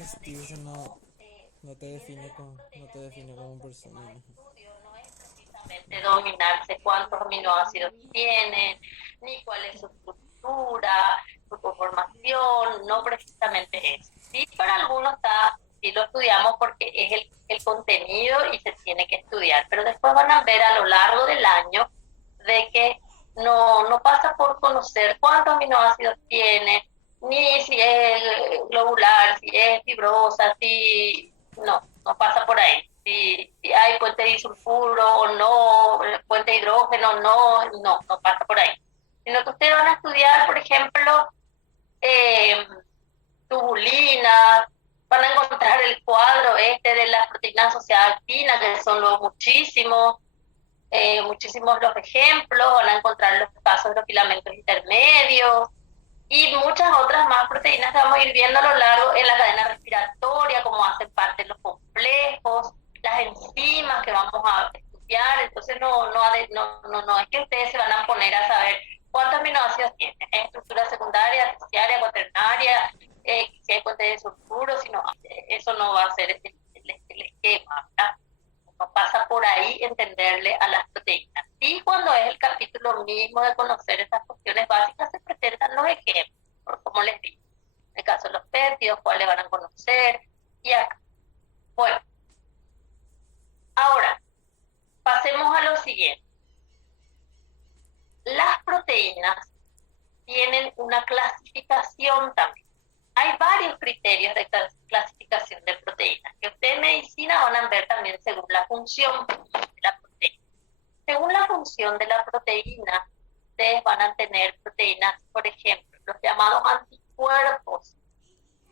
vestirse no te define como persona. De dominarse cuántos aminoácidos tienen, ni cuál es su estructura, su conformación, no precisamente eso. Sí, para algunos está, sí lo estudiamos porque es el contenido y se tiene que estudiar, pero después van a ver a lo largo del año de que no pasa por conocer cuántos aminoácidos tiene, ni si es globular, si es fibrosa, si no pasa por ahí. Si hay puente de disulfuro o no, puente de hidrógeno, no pasa por ahí. Sino que ustedes van a estudiar, por ejemplo, eh, tubulina, van a encontrar el cuadro este de las proteínas asociadas actinas, que son muchísimos los ejemplos, van a encontrar los casos de los filamentos intermedios, y muchas otras más proteínas que vamos a ir viendo a lo largo en la cadena respiratoria, como hacen parte de los complejos, las enzimas que vamos a estudiar. Entonces no es que ustedes se van a poner a saber cuántos aminoácidos tienen, estructura secundaria, terciaria, cuaternaria, si hay puente de sulfuro, sino eso no va a ser el esquema, ¿verdad? No pasa por ahí entenderle a las proteínas. Y cuando es el capítulo mismo de conocer esas cuestiones básicas, se presentan los ejemplos, como les digo. En el caso de los péptidos, cuáles van a conocer, y acá. Bueno, ahora, pasemos a lo siguiente. Las proteínas tienen una clasificación también. Hay varios criterios de clasificación de proteínas que ustedes en medicina van a ver también según la función de la proteína. Según la función de la proteína, ustedes van a tener proteínas, por ejemplo, los llamados anticuerpos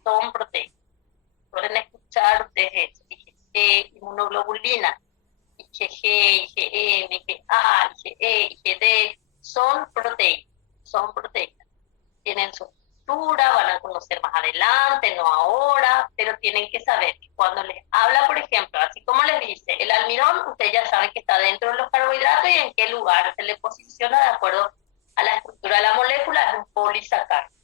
son proteínas. Pueden escuchar ustedes eso, IgG, inmunoglobulina, IgG, IgM, IgA, IgE, IgD, son proteínas. Tienen su van a conocer más adelante, no ahora, pero tienen que saber que cuando les habla, por ejemplo, así como les dice, el almidón, ustedes ya saben que está dentro de los carbohidratos y en qué lugar se le posiciona de acuerdo a la estructura de la molécula, es un polisacárido.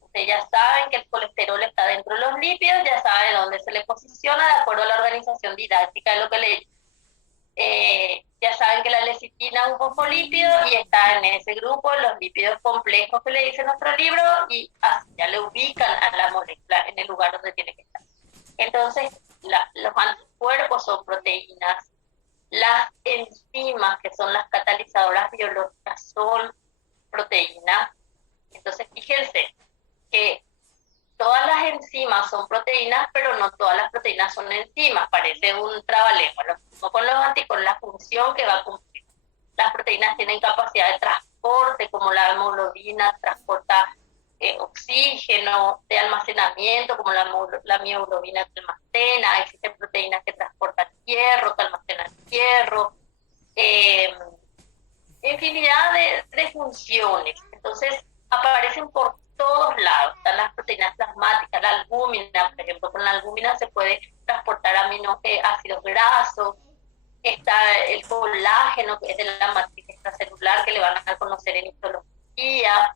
Ustedes ya saben que el colesterol está dentro de los lípidos, ya saben dónde se le posiciona de acuerdo a la organización didáctica de lo que le ya saben que la lecitina es un fosfolípido y está en ese grupo, los lípidos complejos que le dice nuestro libro, y así ya le ubican a la molécula en el lugar donde tiene que estar. Entonces, los anticuerpos son proteínas, las enzimas, que son las catalizadoras biológicas, son proteínas. Entonces, fíjense que todas las enzimas son proteínas, pero no todas las proteínas son enzimas. Parece un trabalengua. Lo mismo con los anticuerpos, la función que va a cumplir. Las proteínas tienen capacidad de transporte, como la hemoglobina transporta oxígeno, de almacenamiento, como la mioglobina que almacena. Existen proteínas que transportan hierro, que almacenan hierro. Infinidad de funciones. Entonces, aparecen por todos lados. Están las proteínas plasmáticas, la albúmina, por ejemplo, con la albúmina se puede transportar ácidos grasos. Está el colágeno, que es de la matriz extracelular, que le van a conocer en histología.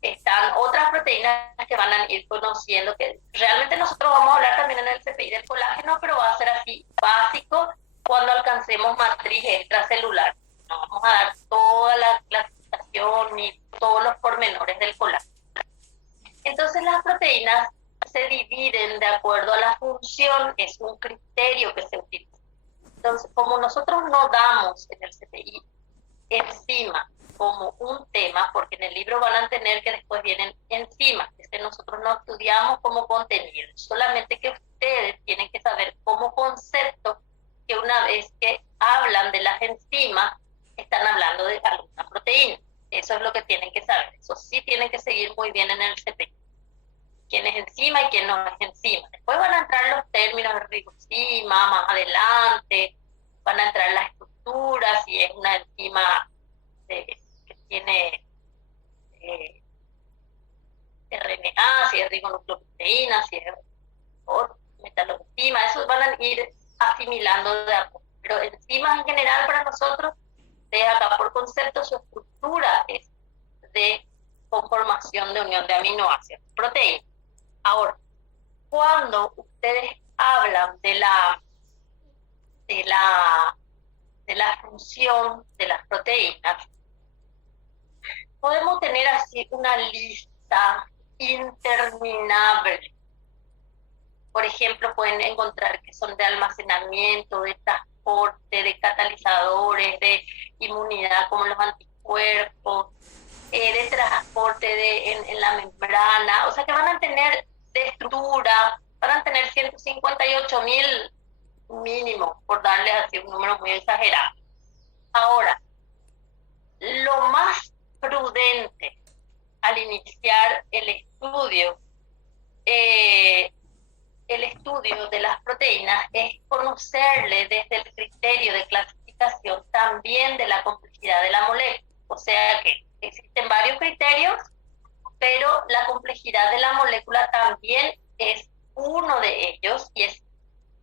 Están otras proteínas que van a ir conociendo, que realmente nosotros vamos a hablar también en el CPI del colágeno, pero va a ser así básico cuando alcancemos matriz extracelular. No vamos a dar toda la clasificación ni todos los pormenores del colágeno. Entonces las proteínas se dividen de acuerdo a la función, es un criterio que se utiliza. Entonces, como nosotros no damos en el CPI enzima como un tema, porque en el libro van a tener que después vienen enzimas, que nosotros no estudiamos como contenido, solamente que ustedes tienen que saber como concepto que una vez que hablan de las enzimas, están hablando de alguna proteína. Eso es lo que tienen que saber. Eso sí tienen que seguir muy bien en el CPI. Quién es enzima y quién no es enzima. Después van a entrar los términos de ribosima, más adelante, van a entrar las estructuras, si es una enzima que tiene RNA, si es ribonucleoproteína, si es metalloenzima, esos van a ir asimilando de a poco. Pero enzimas en general para nosotros, de acá por concepto, su estructura es de conformación de unión de aminoácidos, proteínas. Ahora, cuando ustedes hablan de la función de las proteínas, podemos tener así una lista interminable. Por ejemplo, pueden encontrar que son de almacenamiento, de transporte, de catalizadores, de inmunidad como los anticuerpos, de transporte en la membrana, o sea que van a tener de estructura, van a tener 158.000 mínimo, por darle así un número muy exagerado. Ahora, lo más prudente al iniciar el estudio de las proteínas es conocerle desde el criterio de clasificación también de la complejidad de la molécula. O sea que existen varios criterios, pero la complejidad de la molécula también es uno de ellos y es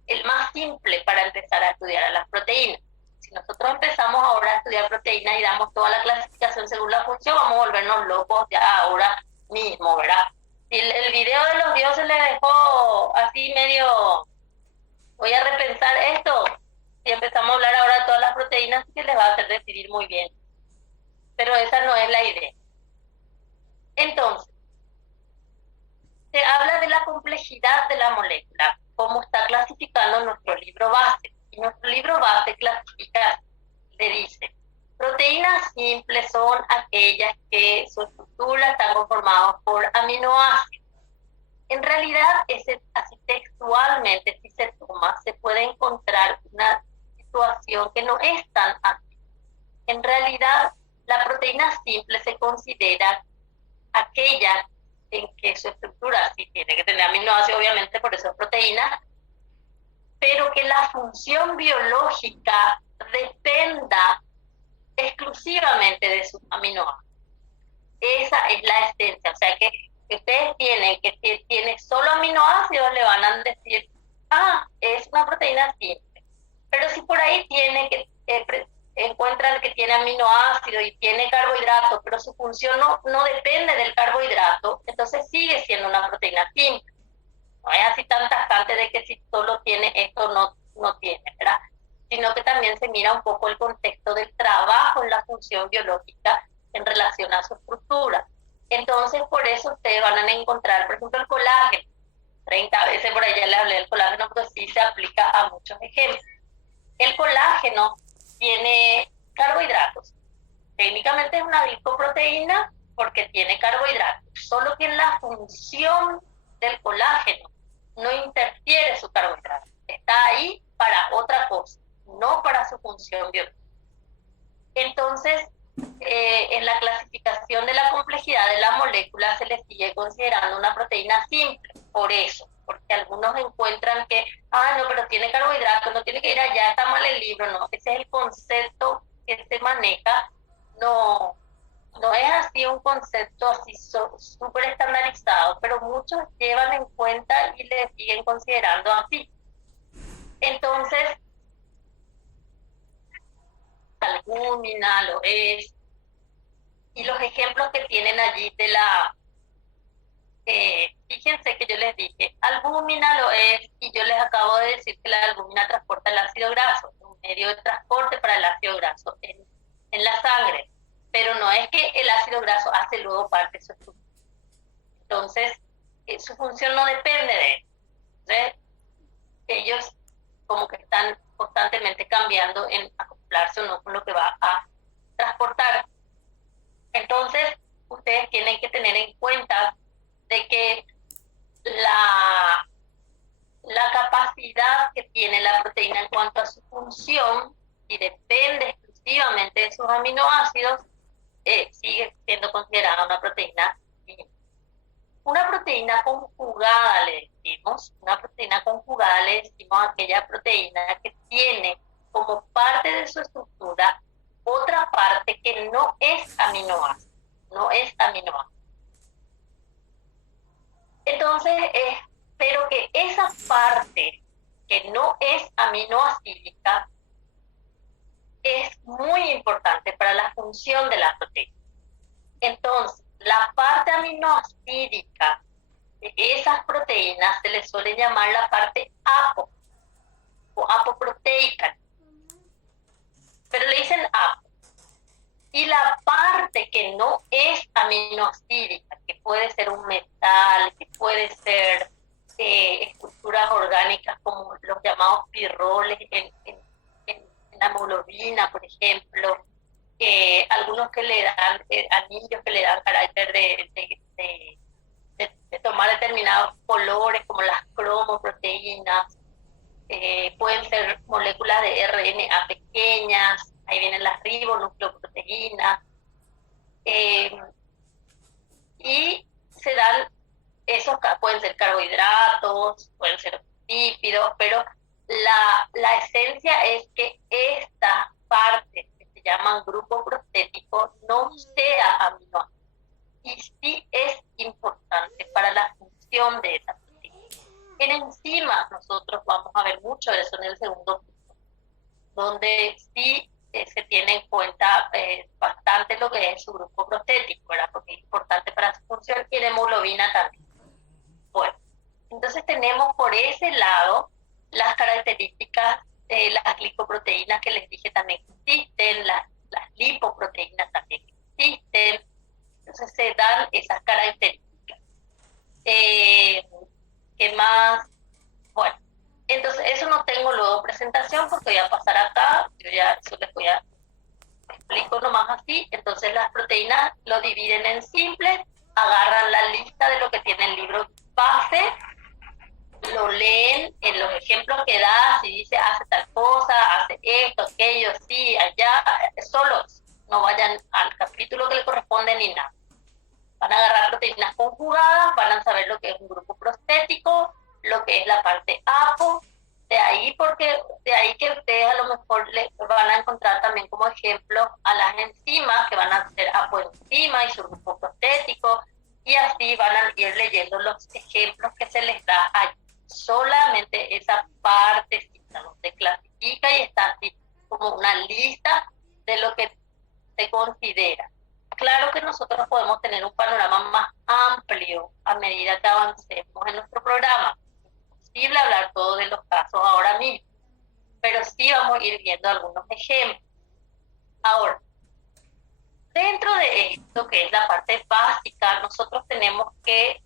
el más simple para empezar a estudiar a las proteínas. Si nosotros empezamos ahora a estudiar proteínas y damos toda la clasificación según la función, vamos a volvernos locos ya ahora mismo, ¿verdad? Si el video de los dioses les dejó así medio, voy a repensar esto, si empezamos a hablar ahora de todas las proteínas, que les va a hacer decidir muy bien. Pero esa no es la idea. Entonces, se habla de la complejidad de la molécula, como está clasificando nuestro libro base. Y nuestro libro base clasifica, le dice, proteínas simples son aquellas que su estructura está conformada por aminoácidos. En realidad, así textualmente, si se toma, se puede encontrar una situación que no es tan así. En realidad, la proteína simple se considera aquella en que su estructura sí tiene que tener aminoácidos, obviamente, por eso es proteína, pero que la función biológica dependa exclusivamente de sus aminoácidos. Esa es la esencia, o sea que ustedes tienen que si tiene solo aminoácidos, le van a decir, es una proteína simple. Pero si por ahí tiene que encuentran que tiene aminoácidos y tiene carbohidratos, pero su función no depende del carbohidrato, entonces sigue siendo una proteína simple. No es así tan tajante de que si solo tiene esto no tiene, ¿verdad? Sino que también se mira un poco el contexto del trabajo en la función biológica en relación a su estructura. Entonces, por eso ustedes van a encontrar, por ejemplo, el colágeno. 30 veces por allá les hablé del colágeno, pero sí se aplica a muchos ejemplos. El colágeno tiene carbohidratos. Técnicamente es una glicoproteína porque tiene carbohidratos, solo que en la función del colágeno no interfiere su carbohidrato. Está ahí para otra cosa, no para su función biológica. Entonces, en la clasificación de la complejidad de la molécula se le sigue considerando una proteína simple, por eso, porque algunos encuentran que, no, pero tiene carbohidratos, no tiene que ir allá, está mal el libro, no, ese es el concepto que se maneja, no es así un concepto así súper estandarizado, pero muchos llevan en cuenta y le siguen considerando así. Entonces, albúmina lo es, y los ejemplos que tienen allí de la, fíjense que yo les dije, albúmina lo es, y yo les acabo de decir que la albúmina transporta el ácido graso, un medio de transporte para el ácido graso en la sangre, pero no es que el ácido graso hace luego parte de su estructura. Entonces, su función no depende de eso. Entonces, ellos como que están constantemente cambiando en acoplarse o no con lo que va a transportar. Entonces, ustedes tienen que tener en cuenta de que la capacidad que tiene la proteína en cuanto a su función, y depende exclusivamente de sus aminoácidos, sigue siendo considerada una proteína simple. Una proteína conjugada le decimos, a aquella proteína que tiene como parte de su estructura otra parte que no es aminoácido, Entonces, pero que esa parte que no es aminoacídica es muy importante para la función de la proteína. Entonces, la parte aminoacídica de esas proteínas se les suele llamar la parte apo o apoproteica, pero le dicen apo. Y la parte que no es aminoácidica, que puede ser un metal, que puede ser estructuras orgánicas como los llamados pirroles en la hemoglobina, por ejemplo, algunos que le dan anillos que le dan carácter de tomar determinados colores, como las cromoproteínas, pueden ser moléculas de RNA pequeñas, ahí vienen las ribonucleoproteínas, y se dan esos, pueden ser carbohidratos, pueden ser lípidos, pero la esencia es que esta parte que se llaman grupo prostético no sea aminoácido, y sí es importante para la función de esta proteína. En enzimas nosotros vamos a ver mucho de eso en el segundo punto, donde sí se tiene en cuenta bastante lo que es su grupo prostético, ¿verdad? Porque es importante para su función, y la hemoglobina también. Bueno, entonces tenemos por ese lado las características de las glicoproteínas que les dije también que existen, las lipoproteínas también que existen. Entonces se dan esas características. ¿Qué más? Bueno, entonces eso no tengo luego presentación porque voy a pasar acá, yo ya eso les voy a explico nomás así. Entonces las proteínas lo dividen en simples, agarran la lista de lo que tiene el libro base, lo leen en los ejemplos que da, si dice hace tal cosa, hace esto, aquello, sí, allá, solos, no vayan al capítulo que le corresponde ni nada. Van a agarrar proteínas conjugadas, van a saber lo que es un grupo prostético, lo que es la parte APO, de ahí que ustedes a lo mejor le van a encontrar también como ejemplo a las enzimas, que van a ser apoenzima y su grupo prostético, y así van a ir leyendo los ejemplos que se les da allí. Solamente esa partecita no se clasifica y está así como una lista de lo que se considera. Claro que nosotros podemos tener un panorama más amplio a medida que avancemos en nuestro programa. Es imposible hablar todo de los casos ahora mismo, pero sí vamos a ir viendo algunos ejemplos. Ahora, dentro de esto, que es la parte básica, nosotros tenemos que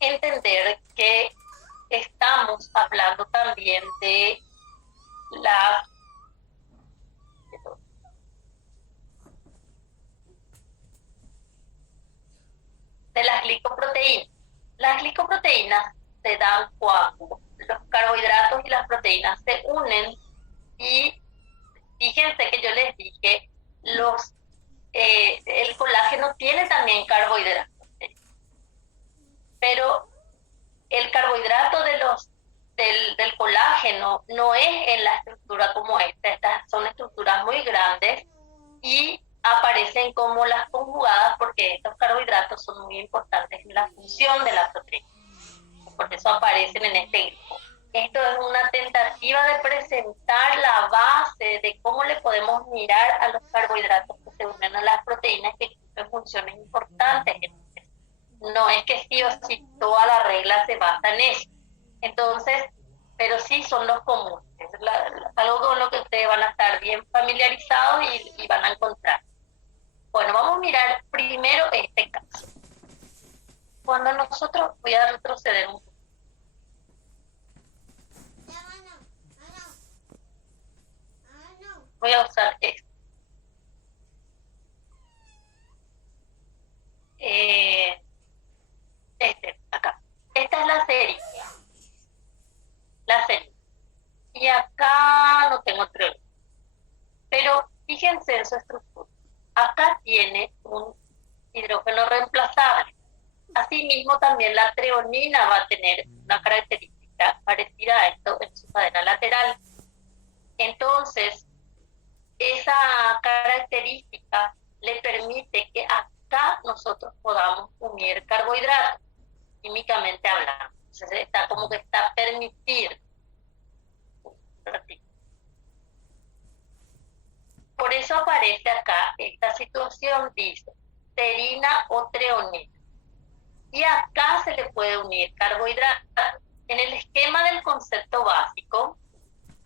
entender que estamos hablando también de las glicoproteínas. Las glicoproteínas se dan cuando los carbohidratos y las proteínas se unen, y fíjense que yo les dije, el colágeno tiene también carbohidratos, pero el carbohidrato del colágeno no es en la estructura como estas son estructuras muy grandes y aparecen como las conjugadas porque estos carbohidratos son muy importantes en la función de la proteína. Por eso aparecen en este grupo. Esto es una tentativa de presentar la base de cómo le podemos mirar a los carbohidratos que se unen a las proteínas que cumplen funciones importantes. No es que sí o sí toda la regla se basa en eso. Entonces, pero sí son los comunes. Es algo con lo que ustedes van a estar bien familiarizados y van a encontrar. Bueno, vamos a mirar primero este caso. Cuando nosotros, voy a retroceder un poco. Voy a usar esto. Acá. Esta es la serie. La serie. Y acá no tengo treonina. Pero fíjense en su estructura. Acá tiene un hidrógeno reemplazable. Asimismo, también la treonina va a tener una característica parecida a esto en su cadena lateral. Entonces, esa característica le permite que acá nosotros podamos unir carbohidratos, químicamente hablando. Entonces, está como que está permitido. Por eso aparece acá esta situación, dice serina o treonina. Y acá se le puede unir carbohidratos. En el esquema del concepto básico,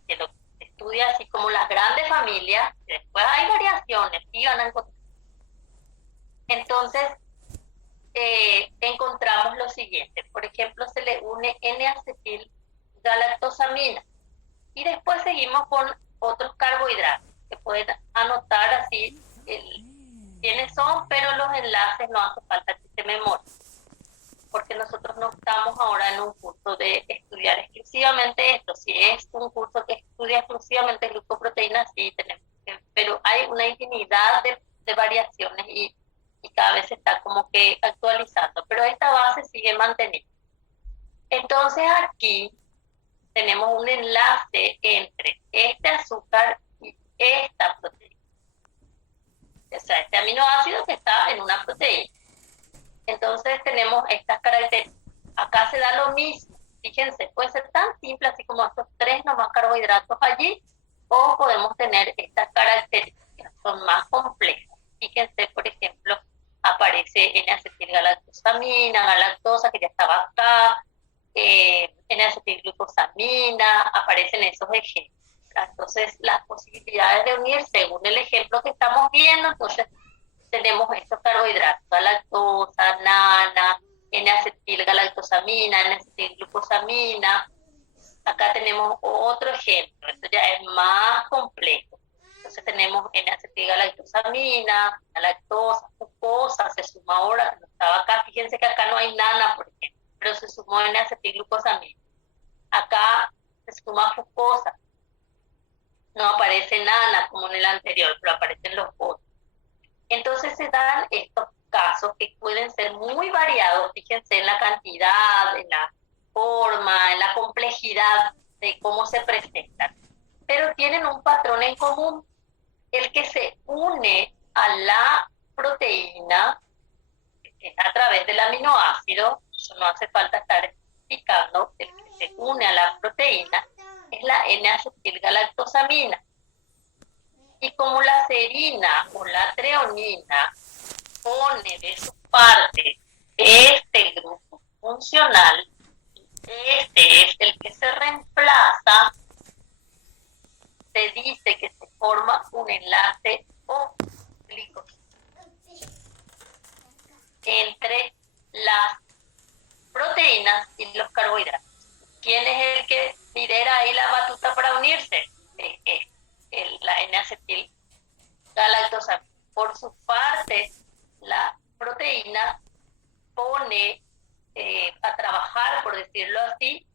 que lo estudia así como las grandes familias, después hay variaciones, y van a encontrar. Entonces, encontramos lo siguiente. Por ejemplo, se le une N-acetil-galactosamina. Y después seguimos con otros carbohidratos, que pueden anotar así quiénes son, pero los enlaces no hace falta que se memoren, porque nosotros no estamos ahora en un curso de estudiar exclusivamente esto. Si es un curso que estudia exclusivamente glucoproteínas, sí tenemos que, pero hay una infinidad de variaciones y cada vez se está como que actualizando, pero esta base sigue manteniendo. Entonces aquí tenemos un enlace entre este azúcar y esta proteína. O sea, este aminoácido que está en una proteína. Entonces tenemos estas características. Acá se da lo mismo. Fíjense, puede ser tan simple así como estos 3 nomás carbohidratos allí, o podemos tener estas características, son más complejas. Fíjense, por ejemplo, aparece N-acetilgalactosamina, galactosa, que ya estaba acá, N-acetilglucosamina, aparecen esos ejemplos. Entonces, las posibilidades de unir según el ejemplo que estamos viendo, entonces tenemos estos carbohidratos, galactosa, nana, N-acetilgalactosamina, N-acetilglucosamina. Acá tenemos otro ejemplo, esto ya es más complejo. Entonces tenemos N-acetilgalactosamina, lactosa, glucosa, se suma ahora, no estaba acá, fíjense que acá no hay nana, por ejemplo, pero se sumó N-acetilglucosamina. Acá se suma fructosa, no aparece nana como en el anterior, pero aparecen los otros. Entonces se dan estos casos que pueden ser muy variados, fíjense en la cantidad, en la forma, en la complejidad de cómo se presentan, pero tienen un patrón en común, el que se une a la proteína a través del aminoácido. Eso no hace falta estar explicando. El que se une a la proteína es la N-acetilgalactosamina. Y como la serina o la treonina pone de su parte este grupo funcional, este es el que se reemplaza, se dice que se forma un enlace O-glicosídeo entre las proteínas y los carbohidratos. ¿Quién es el que lidera ahí la batuta para unirse? La N-acetilgalactosamina. Por su parte, la proteína pone a trabajar, por decirlo así,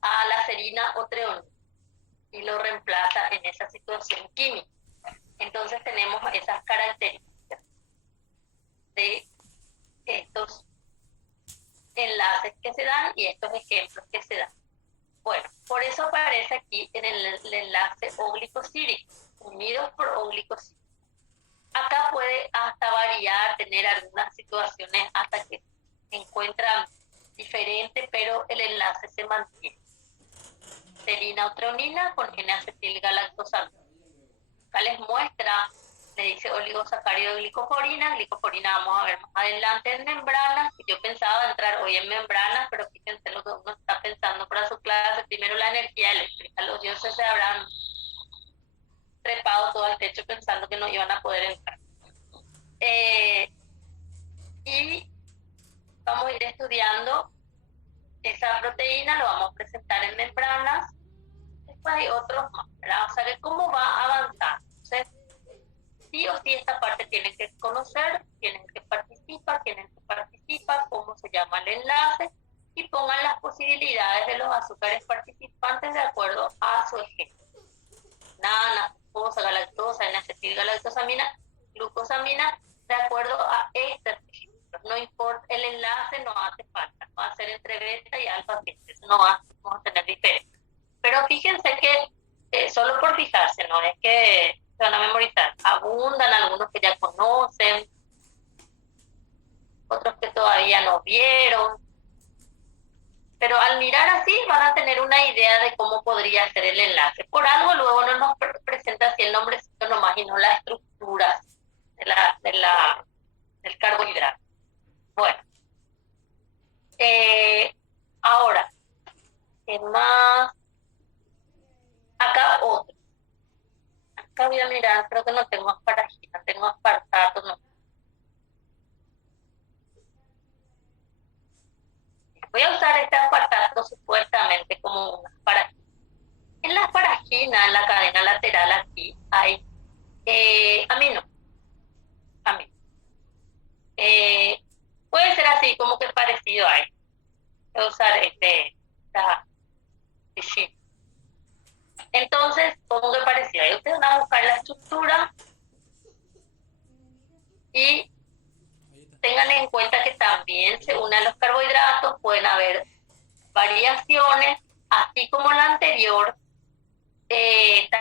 a la serina o treonina y lo reemplaza en esa situación química. Entonces tenemos esas características de estos enlaces que se dan y estos ejemplos que se dan. Bueno, por eso aparece aquí en el enlace O-glicosídico, unidos por O-glicosídico. Acá puede hasta variar, tener algunas situaciones hasta que se encuentran diferentes, pero el enlace se mantiene. Serina o treonina con N-acetilgalactosamina. Acá les muestra, le dice oligosacárido de glicoporina. Glicoporina vamos a ver más adelante en membranas. Yo pensaba entrar hoy en membranas, pero fíjense lo que uno está pensando para su clase. Primero la energía eléctrica. Los dioses se habrán trepado todo el techo pensando que no iban a poder entrar. Y vamos a ir estudiando esa proteína, lo vamos a presentar en membranas. Después hay otros más, ¿verdad? O sea, que cómo va avanzando. Entonces, sí o sí esta parte tienen que conocer, tienen que participar, cómo se llama el enlace, y pongan las posibilidades de los azúcares participantes de acuerdo a su ejemplo. Nana, glucosa, galactosa, N-acetilgalactosamina, glucosamina, de acuerdo a estos ejemplos. No importa, el enlace no hace falta, va a ser entre beta y alfa, eso no vamos a tener diferencia. Pero fíjense que solo por fijarse, no es que se van a memorizar, abundan algunos que ya conocen, otros que todavía no vieron, pero al mirar así van a tener una idea de cómo podría ser el enlace. Por algo luego no nos presenta así el nombrecito nomás y no la estructura del carbohidrato. Bueno, Ahora, ¿qué más? Acá otro. Acá voy a mirar, creo que no tengo asparagina, tengo aspartato, no. Voy a usar este aspartato supuestamente como una asparagina. En la asparagina, en la cadena lateral aquí, hay amino. Amino. Puede ser así, como que parecido a él. Voy a usar esta piscina. Entonces, como que parecido a él. Ustedes van a buscar la estructura y tengan en cuenta que también, según a los carbohidratos, pueden haber variaciones, así como la anterior,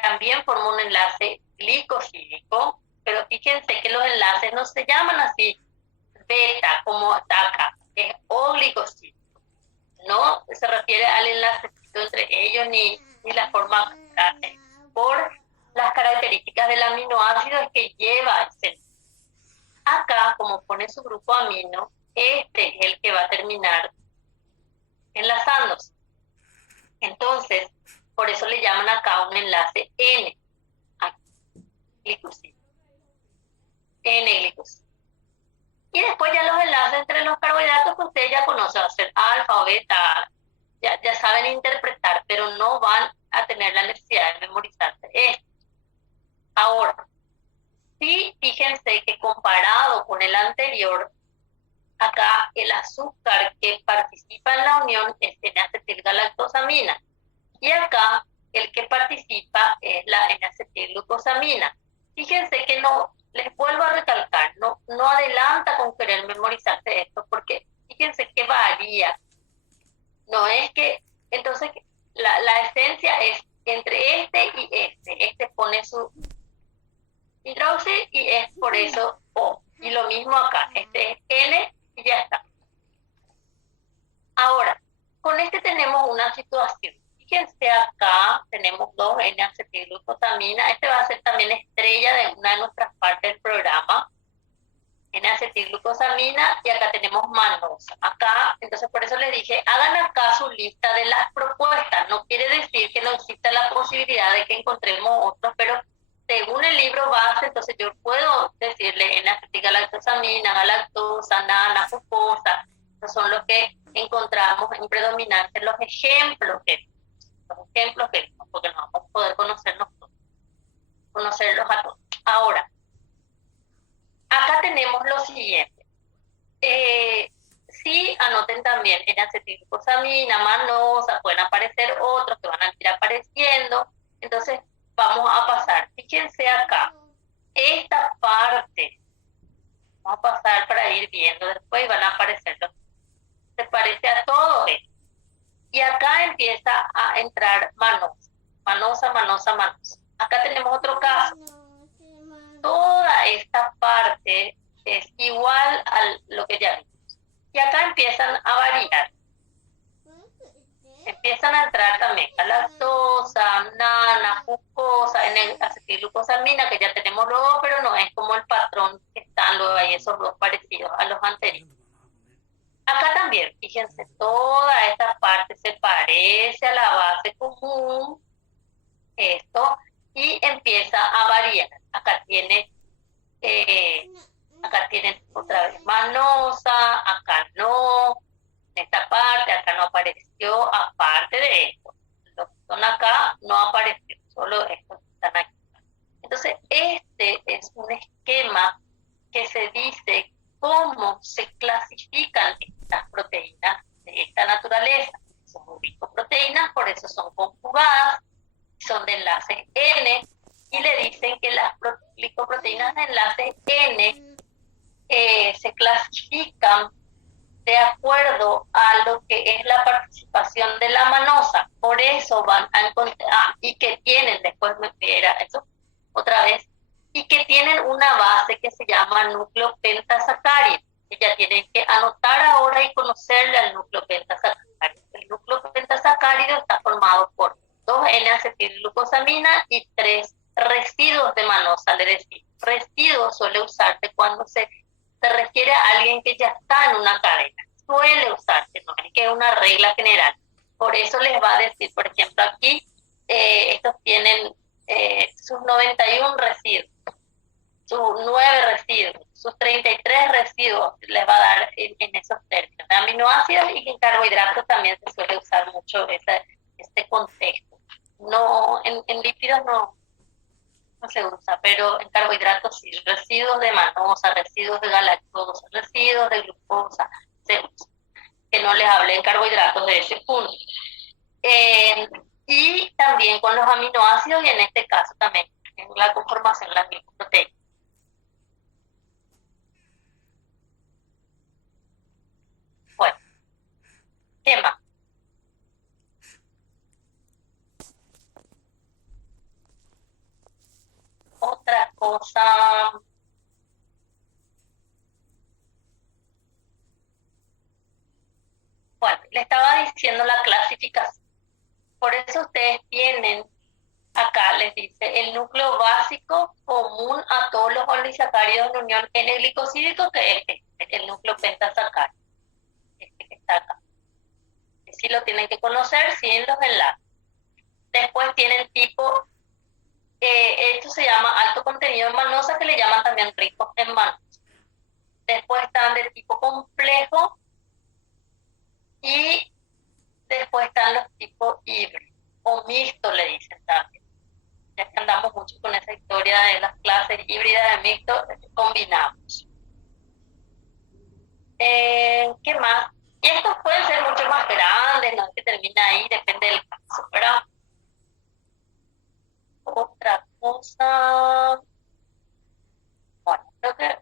también forma un enlace glicosídico, pero fíjense que los enlaces no se llaman así beta como está acá, es oglicosídico. No se refiere al enlace entre ellos ni la forma por las características del aminoácido es que lleva ese. Acá, como pone su grupo amino, este es el que va a terminar enlazándose. Entonces, por eso le llaman acá un enlace N, aquí, glicosídico. N-glicosídico. Y después ya los enlaces entre los carbohidratos que ustedes ya conocen, va ser alfa o beta, ya saben interpretar, pero no van a tener la necesidad de memorizarse esto. Ahora, sí, fíjense que comparado con el anterior, acá el azúcar que participa en la unión es N-acetilgalactosamina. Y acá el que participa es la N-acetilglucosamina. Fíjense que no, les vuelvo a recalcar, no adelanta con querer memorizarse esto, porque fíjense que varía. No es que, entonces, la esencia es entre este y este. Este pone su hidroxi y es por eso O. Y lo mismo acá, este es N y ya está. Ahora, con este tenemos una situación. Fíjense acá, tenemos dos N-acetilglucosamina. Este va a ser también estrella de una de nuestras partes del programa. N-acetilglucosamina y acá tenemos manosa. Acá, entonces por eso les dije, hagan acá su lista de las propuestas. No quiere decir que no exista la posibilidad de que encontremos otros, pero según el libro base, entonces yo puedo decirle N-acetilgalactosamina, galactosa, nana, fucosa. Estos son los que encontramos en predominancia en los ejemplos que porque no vamos a poder conocerlos a todos. Ahora, acá tenemos lo siguiente. Sí, anoten también N-acetilglucosamina, manosa, pueden aparecer otros que van a ir apareciendo. Entonces, vamos a pasar. Fíjense acá, esta parte, vamos a pasar para ir viendo después y van a aparecer los. Se parece a todo esto. Y acá empieza a entrar manosa. Acá tenemos otro caso. Toda esta parte es igual a lo que ya vimos. Y acá empiezan a variar. Empiezan a entrar también galactosa, nana, fucosa, N-acetilglucosamina, que ya tenemos luego, pero no es como el patrón que están luego ahí esos dos parecidos a los anteriores. Acá también, fíjense, toda esta parte se parece a la base común, esto, y empieza a variar. Acá tienen otra vez manosa, acá no, en esta parte, acá no apareció, aparte de esto. Los que son acá no apareció, solo estos que están aquí. Entonces, este es un esquema que se dice cómo se clasifican estas proteínas de esta naturaleza. Son glicoproteínas, por eso son conjugadas, son de enlace N, y le dicen que las glicoproteínas de enlace N se clasifican de acuerdo a lo que es la participación de la manosa. Por eso van a encontrar, y que tienen, después me viera eso otra vez, y que tienen una base que se llama núcleo pentasacárido, que ya tienen que anotar ahora y conocerle al núcleo pentasacárido. El núcleo pentasacárido está formado por 2 N-acetilglucosamina y 3 residuos de manosa. Le decimos, residuo suele usarse cuando se refiere a alguien que ya está en una cadena. Suele usarse, no que es una regla general. Por eso les va a decir, por ejemplo, aquí estos tienen sus 91 residuos, sus 9 residuos, sus 33 residuos, les va a dar en esos términos. De aminoácidos y en carbohidratos también se suele usar mucho este contexto. No, en lípidos no se usa, pero en carbohidratos sí, residuos de manosa, residuos de galactosa, residuos de glucosa, se usa. Que no les hable en carbohidratos de ese punto. Y también con los aminoácidos y en este caso también en la conformación de las glicoproteínas. Bueno, ¿qué más? Otra cosa. Bueno, le estaba diciendo la clasificación. Por eso ustedes tienen, acá les dice, el núcleo básico común a todos los polisacáridos de unión N-glicosídico, que es el núcleo pentasacárido, este que está acá. Sí lo tienen que conocer, sí en los enlaces. Después tienen tipo, esto se llama alto contenido en manosa, que le llaman también ricos en manosa. Después están de tipo complejo y después están los tipos híbridos o mixto le dicen también. Ya que andamos mucho con esa historia de las clases híbridas de mixto, combinamos. ¿Qué más? Y estos pueden ser mucho más grandes, no es que termina ahí, depende del caso, ¿verdad? Otra cosa, bueno, creo que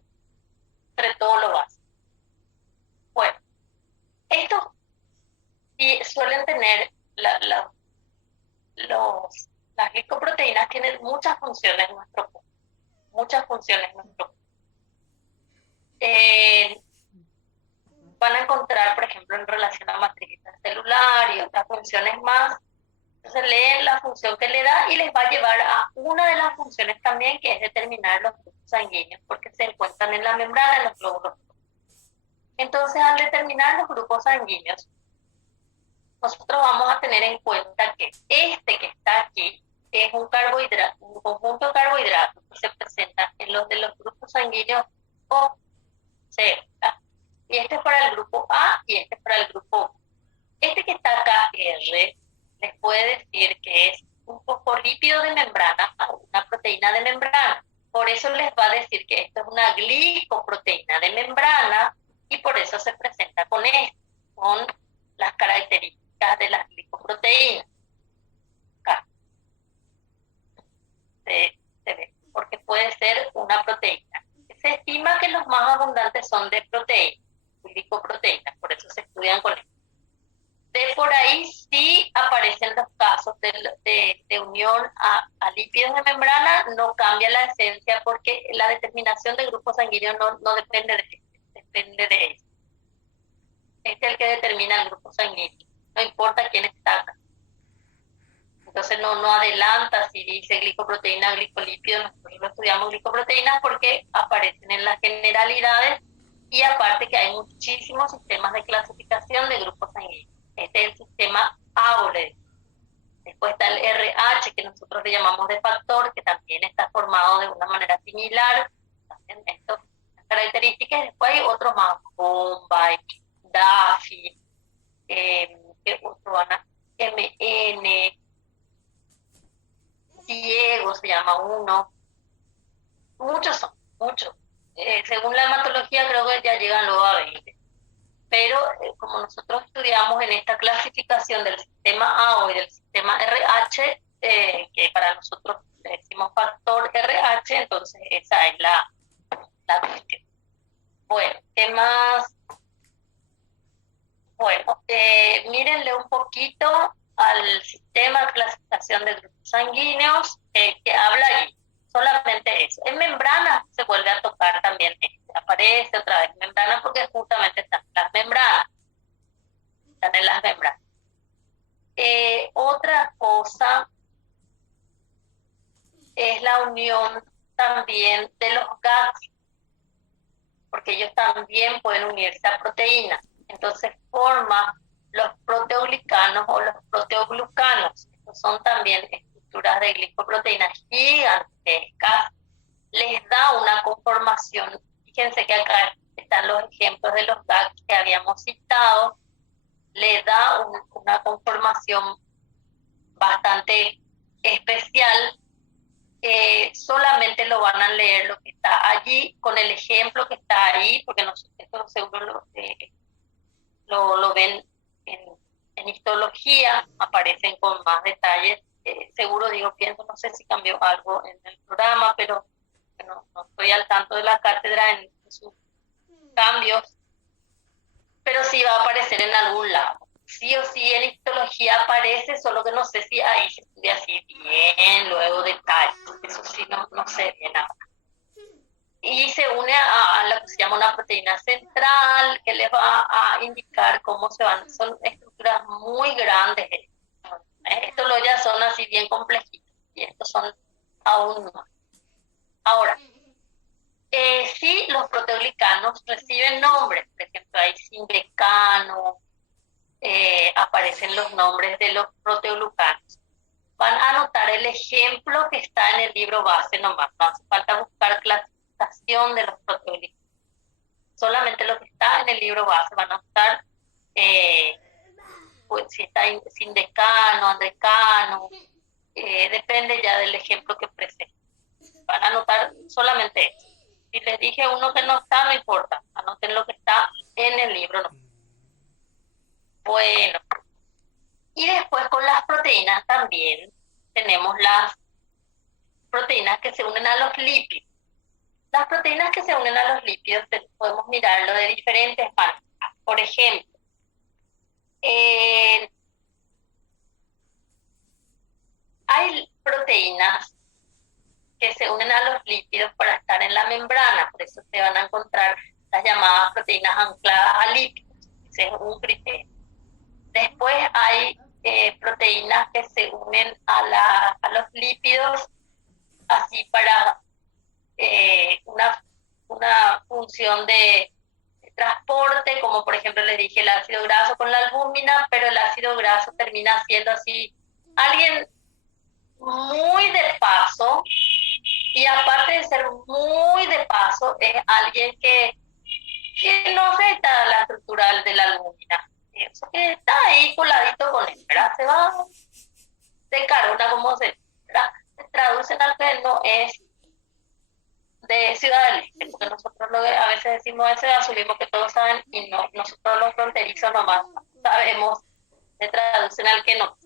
entre todo lo básico. Bueno, estos suelen tener las glicoproteínas tienen muchas funciones en nuestro cuerpo, muchas funciones en nuestro cuerpo. Van a encontrar, por ejemplo, en relación a matriz celular y otras funciones más. Entonces leen la función que le da y les va a llevar a una de las funciones también, que es determinar los grupos sanguíneos, porque se encuentran en la membrana, en los glóbulos. Entonces, al determinar los grupos sanguíneos, nosotros vamos a tener en cuenta que este que está aquí es un carbohidrato, un conjunto de carbohidratos que se presenta en los de los grupos sanguíneos O, C, ¿verdad? Y este es para el grupo A y este es para el grupo B. Este que está acá, R, les puede decir que es un fosfolípido de membrana o una proteína de membrana. Por eso les va a decir que esto es una glicoproteína de membrana y por eso se presenta con esto, con las características de las glicoproteínas. Acá. Se ve, porque puede ser una proteína. Se estima que los más abundantes son de proteínas, glicoproteínas, por eso se estudian con esto. De por ahí sí aparecen los casos de unión a lípidos de membrana, no cambia la esencia porque la determinación del grupo sanguíneo no depende de eso, depende de eso. Este es el que determina el grupo sanguíneo, no importa quién está acá. Entonces no adelanta si dice glicoproteína, glicolípido, nosotros no estudiamos glicoproteínas porque aparecen en las generalidades y aparte que hay muchísimos sistemas de clasificación de grupos sanguíneos. Este es el sistema AOLE. Después está el RH, que nosotros le llamamos de factor, que también está formado de una manera similar. También estas características. Después hay otros más, Bombay, DAFI, ¿qué otro van a? MN, Ciego se llama uno. Muchos son, muchos. Según la hematología creo que ya llegan luego a 20. Pero como nosotros estudiamos en esta clasificación del sistema AO y del sistema RH, que para nosotros le decimos factor RH, entonces esa es la cuestión. Bueno, ¿qué más? Bueno, mírenle un poquito al sistema de clasificación de grupos sanguíneos que habla allí. Solamente eso. En membrana se vuelve a tocar también aparece otra vez membrana porque justamente están las membranas. Están en las membranas. Otra cosa es la unión también de los GAGs, porque ellos también pueden unirse a proteínas. Entonces forma los proteoglicanos o los proteoglucanos. Estos son también estructuras de glicoproteínas gigantescas. Les da una conformación. Fíjense que acá están los ejemplos de los GAG que habíamos citado. Le da una conformación bastante especial. Solamente lo van a leer lo que está allí, con el ejemplo que está ahí, porque esto seguro lo ven en histología, aparecen con más detalles. Seguro pienso, no sé si cambió algo en el programa, pero no estoy al tanto de la cátedra en sus cambios, pero sí va a aparecer en algún lado. Sí o sí en histología aparece, solo que no sé si ahí se estudia así bien, luego detalles, eso sí no sé bien ahora. Y se une a lo que se llama una proteína central, que les va a indicar cómo se van, son estructuras muy grandes. Estos ya son así bien complejitos, y estos son aún más. Ahora, sí, los proteoglicanos reciben nombres, por ejemplo, hay sindecano, aparecen los nombres de los proteoglucanos. Van a anotar el ejemplo que está en el libro base nomás, no hace falta buscar clasificación de los proteoglicanos. Solamente lo que está en el libro base van a anotar, pues, si está sindecano, andrecano, depende ya del ejemplo que presente. Van a anotar solamente eso. Si les dije uno que no está, no importa, anoten lo que está en el libro. No. Bueno, y después con las proteínas también tenemos las proteínas que se unen a los lípidos. Las proteínas que se unen a los lípidos podemos mirarlo de diferentes maneras. Por ejemplo, hay proteínas que se unen a los lípidos para estar en la membrana, por eso se van a encontrar las llamadas proteínas ancladas a lípidos. Ese es un criterio. Después hay proteínas que se unen a los lípidos así para una función de transporte, como por ejemplo les dije el ácido graso con la albúmina, pero el ácido graso termina siendo así alguien muy de paso, y aparte de ser muy de paso, es alguien que no afecta la estructura de la albúmina. Eso que está ahí coladito con él, ¿verdad? Se va de carona, como se traduce en algo que no es de Ciudad del Este, porque nosotros a veces decimos eso y asumimos que todos saben, y no, nosotros los fronterizos nomás sabemos, se traducen al que no.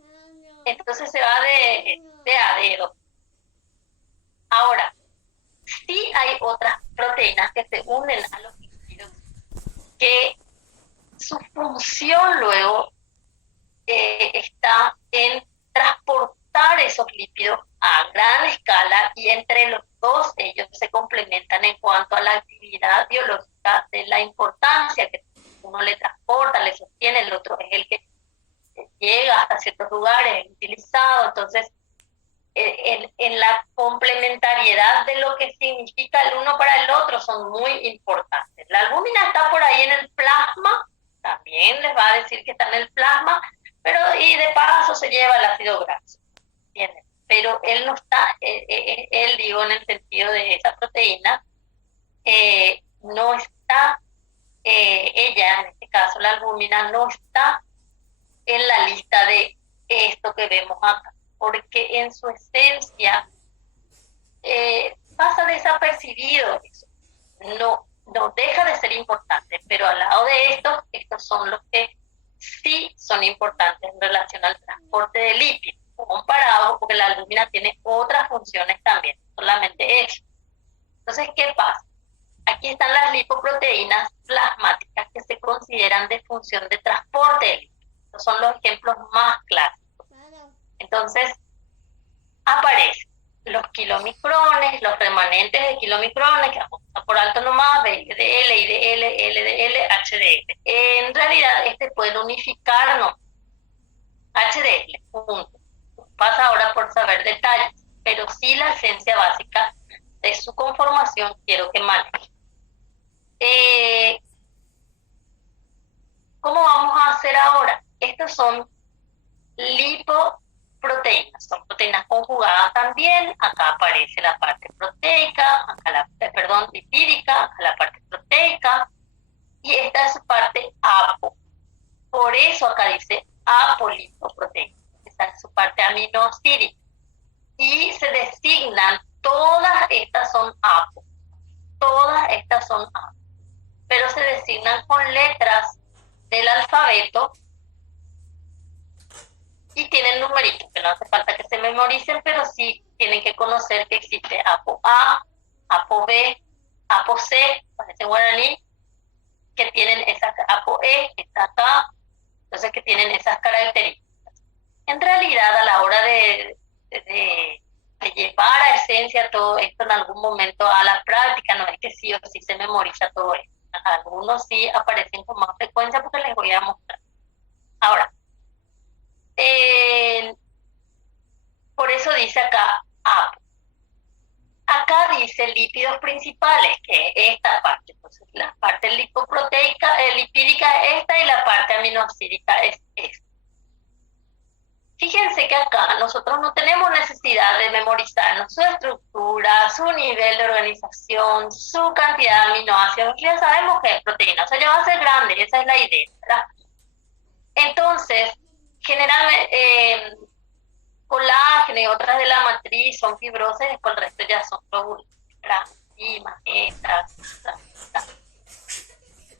Entonces se va de a dedo. Ahora, sí hay otras proteínas que se unen a los lípidos, que su función luego está en transportar esos lípidos a gran escala, y entre los dos ellos se complementan en cuanto a la actividad biológica de la importancia que uno le transporta, le sostiene, el otro es el que llega hasta ciertos lugares, es utilizado. Entonces, en la complementariedad de lo que significa el uno para el otro son muy importantes. La albúmina está por ahí en el plasma, también les va a decir que está en el plasma, pero y de paso se lleva el ácido graso, ¿entienden? Pero él no está, él digo en el sentido de esa proteína, no está, ella en este caso la albúmina no está en la lista de esto que vemos acá, porque en su esencia pasa desapercibido eso. No deja de ser importante, pero al lado de estos son los que sí son importantes en relación al transporte de lípidos, comparado, porque la albúmina tiene otras funciones también, solamente eso. Entonces, ¿qué pasa? Aquí están las lipoproteínas plasmáticas que se consideran de función de transporte de lípidos. Estos son los ejemplos más clásicos. Entonces, aparecen los kilomicrones, los remanentes de kilomicrones, que vamos a por alto nomás, VDL, IDL, LDL, HDL. En realidad, pueden unificarnos. HDL, punto. Pasa ahora por saber detalles, pero sí la esencia básica de su conformación quiero que maneje. ¿Cómo vamos a hacer ahora? estos son lipoproteínas, son proteínas conjugadas también. Acá aparece la parte proteica, acá perdón, lipídica, acá la parte proteica, y esta es su parte apo. Por eso acá dice apolipoproteína. Esa es su parte aminoácida. Y se designan, todas estas son apo. Todas estas son apo. Pero se designan con letras del alfabeto y tienen numeritos, que no hace falta que se memoricen, pero sí tienen que conocer que existe apo A, apo B, apo C, parece guaraní, que tienen esas, apo E, que está acá, entonces que tienen esas características. En realidad, a la hora de llevar a esencia todo esto en algún momento a la práctica, no es que sí o sí se memoriza todo esto. Algunos sí aparecen con más frecuencia porque les voy a mostrar. Ahora, por eso dice acá APO. Acá dice lípidos principales, que es esta parte. Entonces, la parte lipoproteica, lipídica es esta y la parte aminoácida es esta. Fíjense que acá nosotros no tenemos necesidad de memorizarnos su estructura, su nivel de organización, su cantidad de aminoácidos. Ya sabemos que es proteína, o sea, ya va a ser grande, esa es la idea, ¿verdad? Entonces, generalmente, colágeno y otras de la matriz son fibrosas, después el resto ya son glóbulos, enzimas, estas,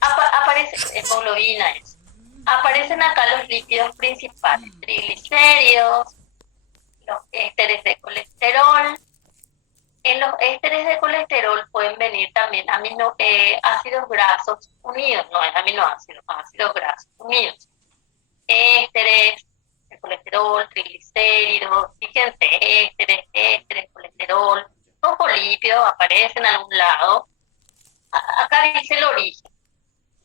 aparece hemoglobina, eso. Aparecen acá los lípidos principales, triglicéridos, los ésteres de colesterol. En los ésteres de colesterol pueden venir también ácidos grasos unidos, no es aminoácidos, ácidos grasos unidos. Ésteres de colesterol, triglicéridos, fíjense, ésteres, colesterol, fosfolípidos aparecen a algún lado. Acá dice el origen.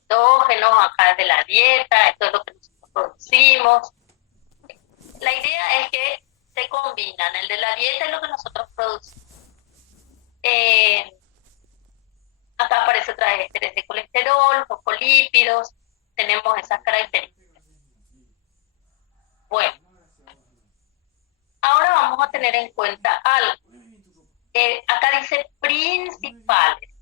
Endógenos, acá es de la dieta, esto es lo que nosotros producimos. La idea es que se combinan, el de la dieta es lo que nosotros producimos. Acá aparece otra vez ésteres de colesterol, fosfolípidos, tenemos esas características. Bueno, ahora vamos a tener en cuenta algo. Acá dice principales.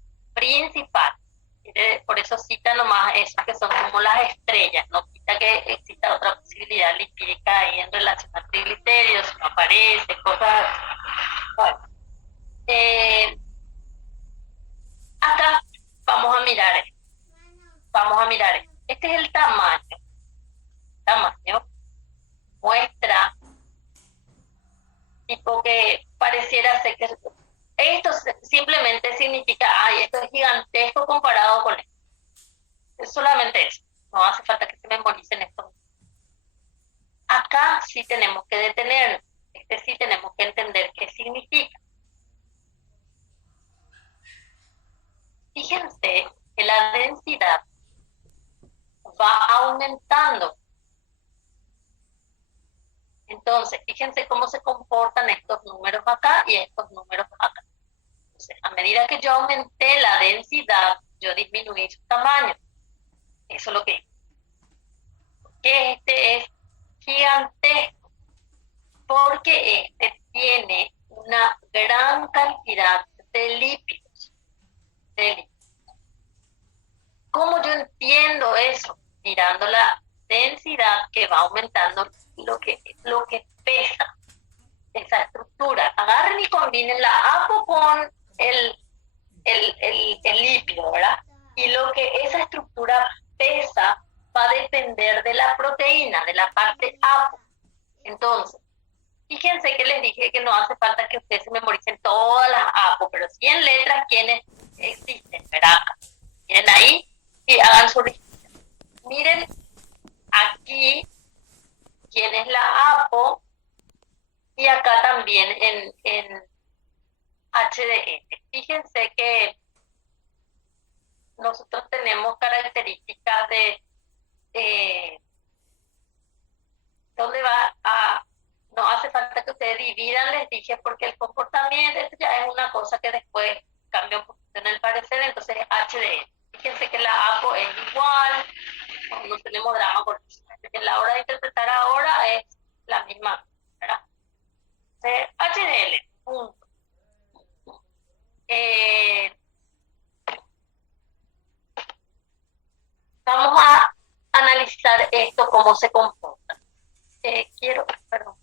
Por eso cita nomás eso, que son como las estrellas, no quita que exista otra posibilidad lipídica ahí en relación a triglicéridos, no aparece, cosas así. Bueno, acá vamos a mirar esto. Este es el tamaño. Muestra tipo que pareciera ser que esto simplemente significa, ay, esto es gigantesco comparado con esto. Es solamente eso. No hace falta que se memoricen esto. Acá sí tenemos que detenernos. Sí tenemos que entender qué significa. Fíjense que la densidad va aumentando. Entonces, fíjense cómo se comportan estos números acá y estos números acá. Entonces, a medida que yo aumenté la densidad, yo disminuí su tamaño. Eso es lo que este es gigantesco, porque este tiene una gran cantidad de lípidos. ¿Cómo yo entiendo eso? Mirando la densidad que va aumentando lo que pesa esa estructura. Agarren y combinen la apo con el lípido, ¿verdad? Y lo que esa estructura pesa va a depender de la proteína, de la parte apo. Entonces, fíjense que les dije que no hace falta que ustedes se memoricen todas las apo, pero sí en letras quienes existen, ¿verdad? Miren ahí y hagan su registro. Miren aquí quién es la apo y acá también en HDL. Fíjense que nosotros tenemos características de dónde va a... No hace falta que ustedes dividan, les dije, porque el comportamiento ya es una cosa que después cambia un poquito en el parecer, entonces es HDL. Fíjense que la APO es igual, no tenemos drama porque la hora de interpretar ahora es la misma, ¿verdad? HDL, punto. Vamos a analizar esto, cómo se comporta. Perdón.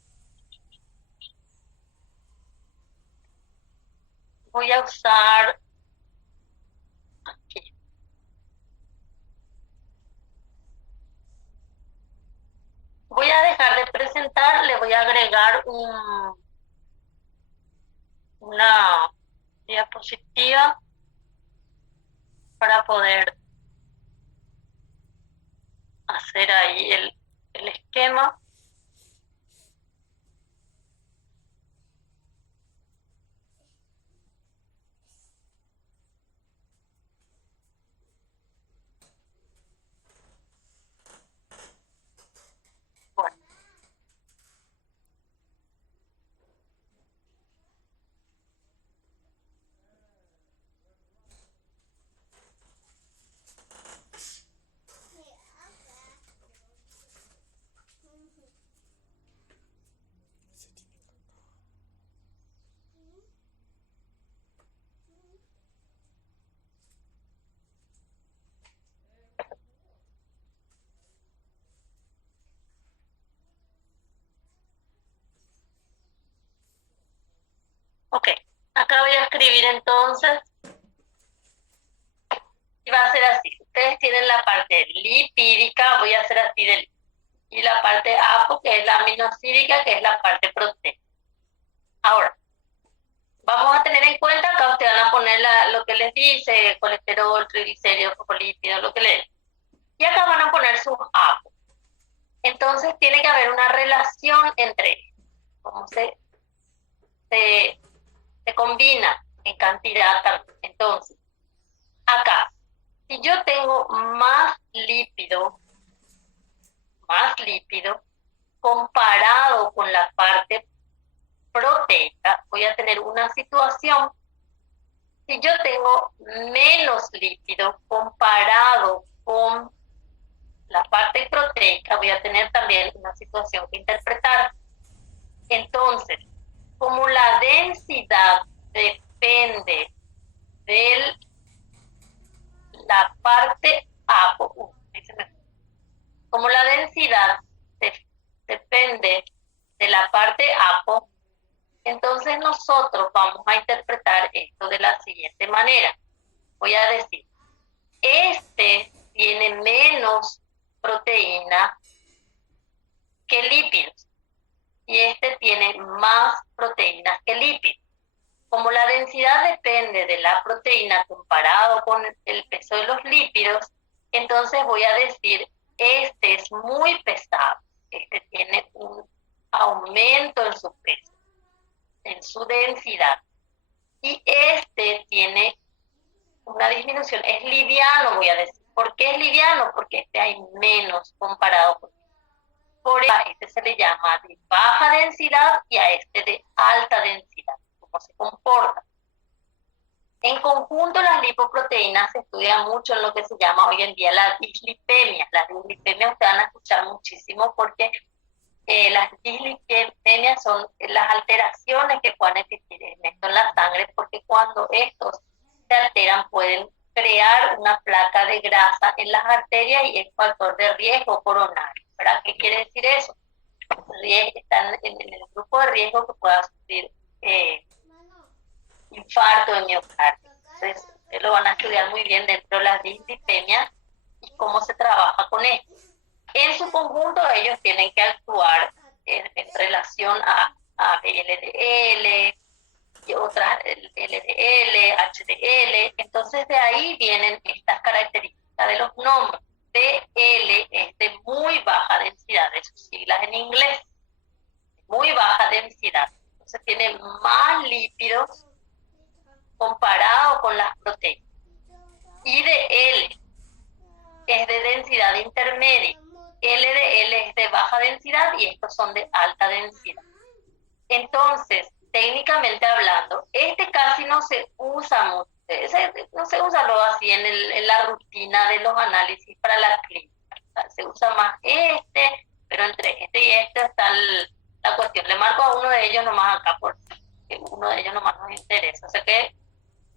Voy a usar aquí. Voy a dejar de presentar, le voy a agregar una diapositiva para poder hacer ahí el esquema. Bueno. Ok, acá voy a escribir entonces, y va a ser así. Ustedes tienen la parte lipídica, voy a hacer así y la parte APO, que es la aminosídica, que es la parte proteica. Ahora, vamos a tener en cuenta, acá ustedes van a poner lo que les dice, colesterol, triglicéridos, fosfolípidos, lo que les dice. Y acá van a poner sus APO. Entonces tiene que haber una relación entre ellos. Cómo se combina en cantidad también. Entonces, acá, si yo tengo más lípido comparado con la parte proteica, voy a tener una situación. Si yo tengo menos lípido comparado con la parte proteica, voy a tener también una situación que interpretar. Entonces, como la densidad depende de la parte APO, como la densidad depende de la parte APO, entonces nosotros vamos a interpretar esto de la siguiente manera. Voy a decir, este tiene menos proteína que lípidos y este tiene más proteínas que lípidos. Como la densidad depende de la proteína comparado con el peso de los lípidos, entonces voy a decir, este es muy pesado, este tiene un aumento en su peso, en su densidad, y este tiene una disminución, es liviano, voy a decir. ¿Por qué es liviano? Porque este hay menos comparado con este. Por eso a este se le llama de baja densidad y a este de alta densidad. ¿Cómo se comporta? En conjunto, las lipoproteínas se estudian mucho en lo que se llama hoy en día la dislipemia. Las dislipemias ustedes van a escuchar muchísimo porque las dislipemias son las alteraciones que puedan existir en esto en la sangre, porque cuando estos se alteran pueden crear una placa de grasa en las arterias y es factor de riesgo coronario. ¿Verdad? ¿Qué quiere decir eso? Están en el grupo de riesgo que pueda sufrir infarto de miocardio. Entonces, lo van a estudiar muy bien dentro de las dislipemias y cómo se trabaja con esto. En su conjunto, ellos tienen que actuar en relación a LDL y otras LDL, HDL. Entonces, de ahí vienen estas características de los nombres. DL es de muy baja densidad, de sus siglas en inglés, muy baja densidad. Entonces, tiene más lípidos comparado con las proteínas. IDL es de densidad intermedia, LDL es de baja densidad y estos son de alta densidad. Entonces, técnicamente hablando, este casi no se usa mucho, no se usa luego así en la rutina de los análisis para la clínica. Se usa más este pero entre este y este está la cuestión. Le marco a uno de ellos nomás acá porque uno de ellos nomás nos interesa, o sea que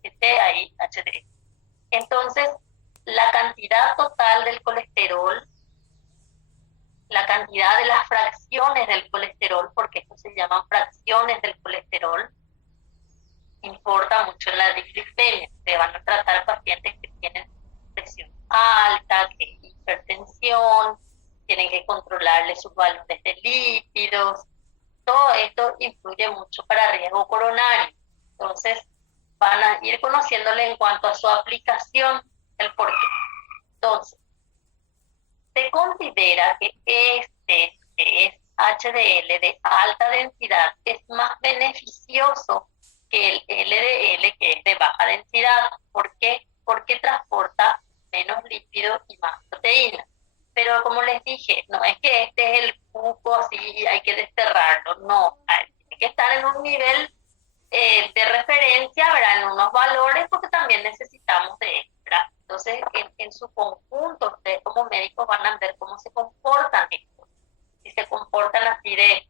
esté ahí HDL. Entonces, la cantidad total del colesterol, la cantidad de las fracciones del colesterol, porque esto se llaman fracciones del colesterol, importa mucho en la dislipemia. Se van a tratar pacientes que tienen presión alta, que hipertensión, tienen que controlarle sus valores de lípidos. Todo esto influye mucho para riesgo coronario. Entonces, van a ir conociéndole en cuanto a su aplicación, el porqué. Entonces, se considera que este, que es HDL de alta densidad, es más beneficioso que el LDL, que es de baja densidad. ¿Por qué? Porque transporta menos lípidos y más proteínas. Pero como les dije, no es que este es el cuco así, hay que desterrarlo, no, hay que estar en un nivel de referencia, ¿verdad? En unos valores, porque también necesitamos de extra. Entonces, en su conjunto, ustedes como médicos van a ver cómo se comportan estos. Si se comportan así de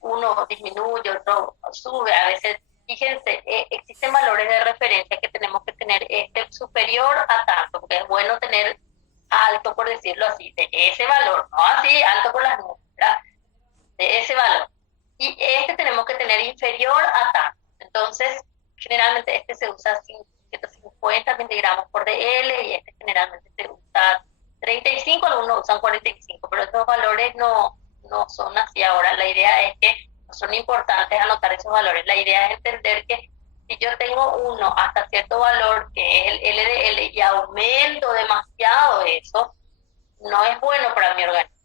uno disminuye, otro sube, a veces, fíjense, existen valores de referencia que tenemos que tener superior a tanto, porque es bueno tener alto, por decirlo así, de ese valor, no así, alto por las nubes, ¿verdad? De ese valor. Y este tenemos que tener inferior a tanto. Entonces, generalmente este se usa 150 miligramos por DL y este generalmente se usa 35, algunos usan 45, pero estos valores no son así ahora. La idea es que no son importantes anotar esos valores. La idea es entender que si yo tengo uno hasta cierto valor, que es el LDL, y aumento demasiado eso, no es bueno para mi organismo.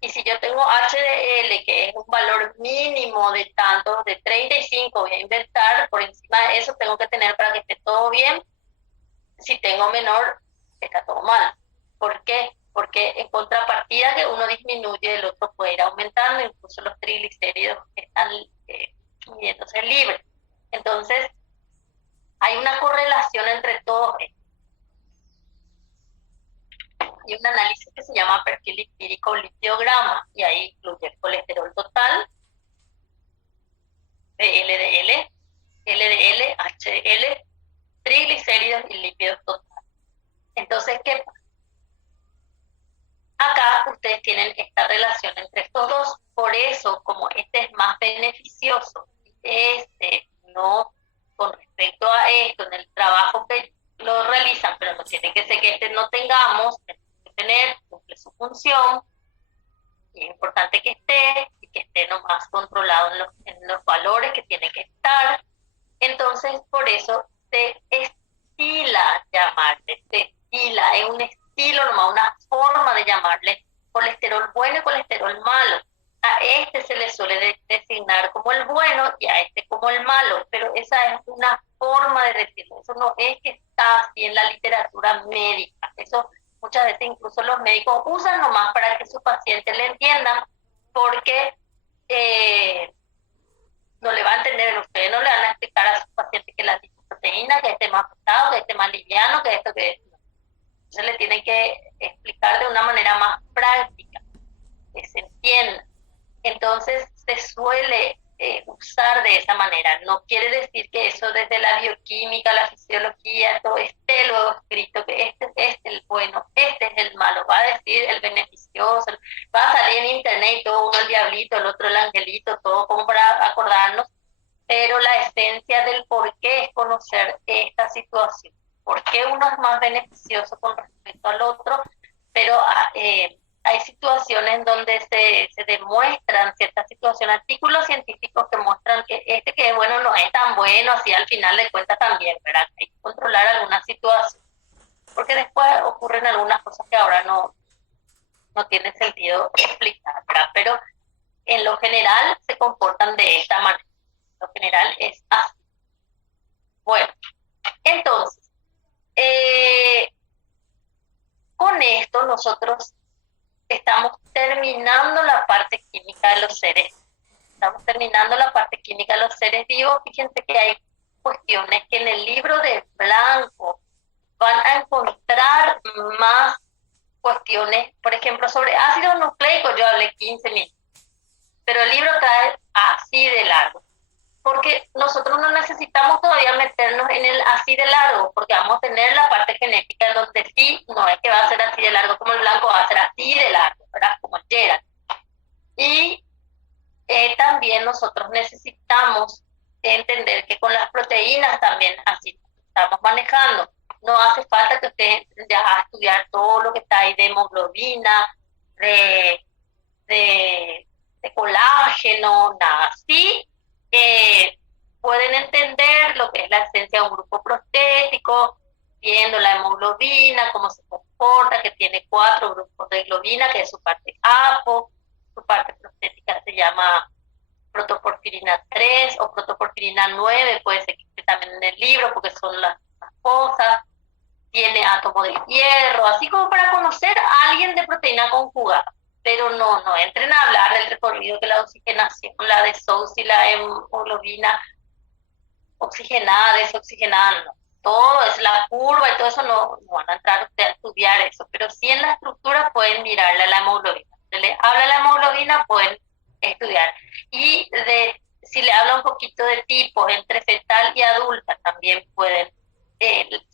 Y si yo tengo HDL, que es un valor mínimo de tanto, de 35, voy a inventar, por encima de eso tengo que tener para que esté todo bien. Si tengo menor, está todo mal. ¿Por qué? Porque en contrapartida que uno disminuye, el otro puede ir aumentando, incluso los triglicéridos están midiéndose libres. Entonces, hay una correlación entre todos estos. Hay un análisis que se llama perfil lipídico lipidograma y ahí incluye el colesterol total, LDL, HDL, triglicéridos y lípidos total. Entonces, ¿qué pasa? Acá ustedes tienen esta relación entre estos dos, por eso, como este es más beneficioso, no, con respecto a esto, en el trabajo que lo realizan, pero no tiene que ser que no tengamos, tener, cumple su función, y es importante que esté, y que esté nomás controlado en los valores que tiene que estar. Entonces, por eso se estila llamarle, es un estilo nomás, una forma de llamarle colesterol bueno y colesterol malo. A este se le suele designar como el bueno y a este como el malo, pero esa es una forma de decirlo, eso no es que está así en la literatura médica, eso muchas veces incluso los médicos usan nomás para que sus pacientes le entiendan, porque no le va a entender, ustedes no le van a explicar a sus pacientes que la lipoproteína, que esté más pesado, que esté más liviano, que esto, que esto. Entonces le tienen que explicar de una manera más práctica, que se entienda. Entonces se suele usar de esa manera. No quiere decir que eso desde la bioquímica, la fisiología, todo esté luego escrito, que este es el bueno, este es el malo, va a decir el beneficioso, va a salir en internet todo, uno el diablito, el otro el angelito, todo como para acordarnos, pero la esencia del por qué es conocer esta situación, por qué uno es más beneficioso con respecto al otro, pero hay situaciones donde se demuestran ciertas situaciones, artículos científicos que muestran que este que es bueno no es tan bueno, así al final de cuentas también, ¿verdad? Hay que controlar alguna situación, porque después ocurren algunas cosas que ahora no tiene sentido explicar, ¿verdad? Pero en lo general se comportan de esta manera, en lo general es así. Bueno, entonces, con esto nosotros estamos terminando la parte química de los seres. Estamos terminando la parte química de los seres vivos. Fíjense que hay cuestiones que en el libro de Blanco van a encontrar más cuestiones, por ejemplo, sobre ácidos nucleicos, yo hablé 15 minutos, pero el libro trae así de largo, porque nosotros no necesitamos todavía meternos en el así de largo, porque vamos a tener la parte genética en donde sí, no es que va a ser así de largo como el blanco, va a ser así de largo, ¿verdad? Como el Gerald. Y también nosotros necesitamos entender que con las proteínas también así estamos manejando. No hace falta que usted ya a estudiar todo lo que está ahí de hemoglobina, de, de colágeno, nada. Sí, pueden entender lo que es la esencia de un grupo prostético, viendo la hemoglobina, cómo se comporta, que tiene 4 grupos de globina, que es su parte APO, su parte prostética se llama protoporfirina 3 o protoporfirina 9, puede ser que esté también en el libro, porque son las cosas. Tiene átomo de hierro, así como para conocer a alguien de proteína conjugada. Pero no entren a hablar del recorrido de la oxigenación, la y la hemoglobina oxigenada, desoxigenada, no. Todo es la curva y todo eso, no van a entrar ustedes a estudiar eso, pero sí en la estructura pueden mirarle a la hemoglobina. Si le habla la hemoglobina, pueden estudiar. Y si le habla un poquito de tipos entre fetal y adulta, también pueden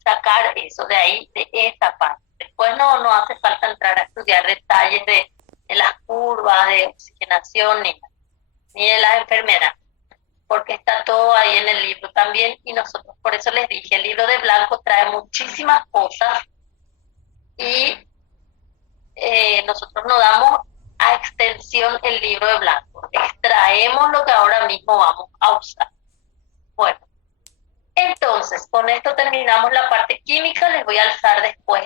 sacar eso de ahí, de esa parte. Después no hace falta entrar a estudiar detalles de las curvas, de oxigenación, ni de las enfermedades, porque está todo ahí en el libro también, y nosotros, por eso les dije, el libro de blanco trae muchísimas cosas, y nosotros no damos a extensión el libro de blanco, extraemos lo que ahora mismo vamos a usar. Bueno, entonces, con esto terminamos la parte química. Les voy a alzar después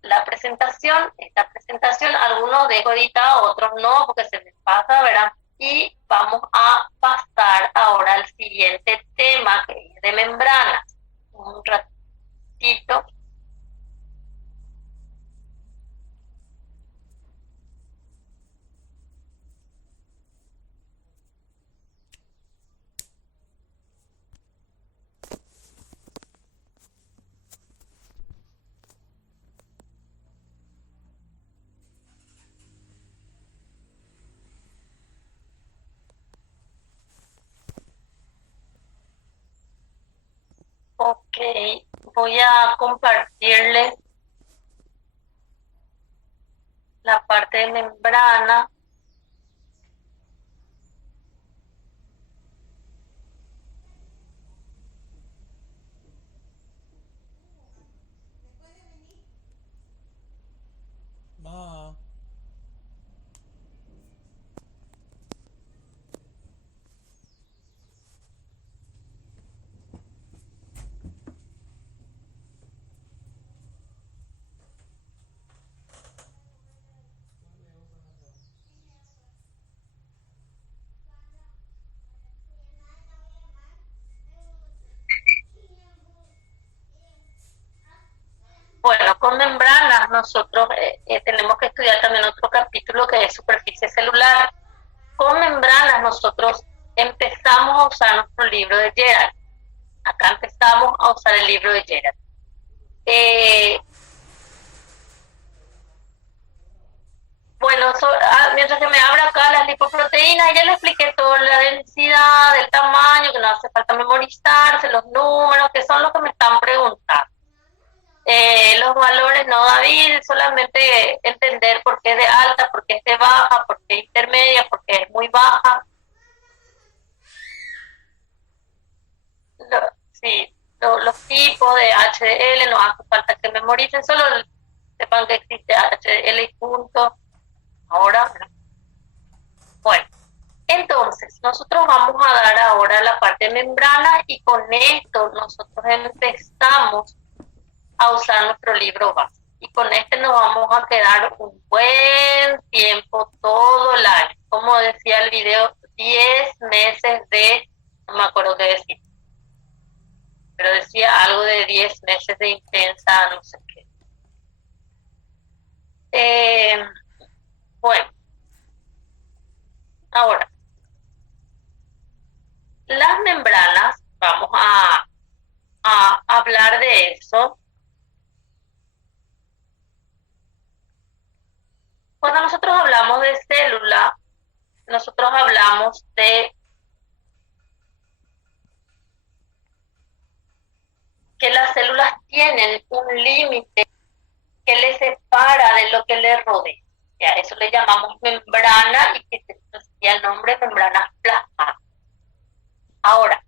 la presentación. Esta presentación, algunos dejo editado, otros no, porque se les pasa, ¿verdad? Y vamos a pasar ahora al siguiente tema, que es de membranas. Un ratito. Ok, voy a compartirles la parte de membrana. Ma. Bueno, con membranas nosotros tenemos que estudiar también otro capítulo que es superficie celular. Con membranas nosotros empezamos a usar nuestro libro de Gerald. Acá empezamos a usar el libro de Gerald. Bueno, mientras se me abra acá las lipoproteínas, ya le expliqué toda la densidad, el tamaño, que no hace falta memorizarse, los números, que son los que me están preguntando. Los valores no, David, solamente entender por qué es de alta, por qué es de baja, por qué es intermedia, por qué es muy baja. Sí, los tipos de HDL no hace falta que memoricen, solo sepan que existe HDL y punto. Ahora, bueno, entonces nosotros vamos a dar ahora la parte de membrana, y con esto nosotros empezamos a usar nuestro libro base. Y con este nos vamos a quedar un buen tiempo, todo el año. Como decía el video, 10 meses no me acuerdo qué decir, pero decía algo de 10 meses de intensa, no sé qué. Bueno, ahora, las membranas, vamos a hablar de eso. nosotros hablamos de que las células tienen un límite que les separa de lo que les rodea. Ya, eso le llamamos membrana y que decía el nombre membrana plasmática. Ahora,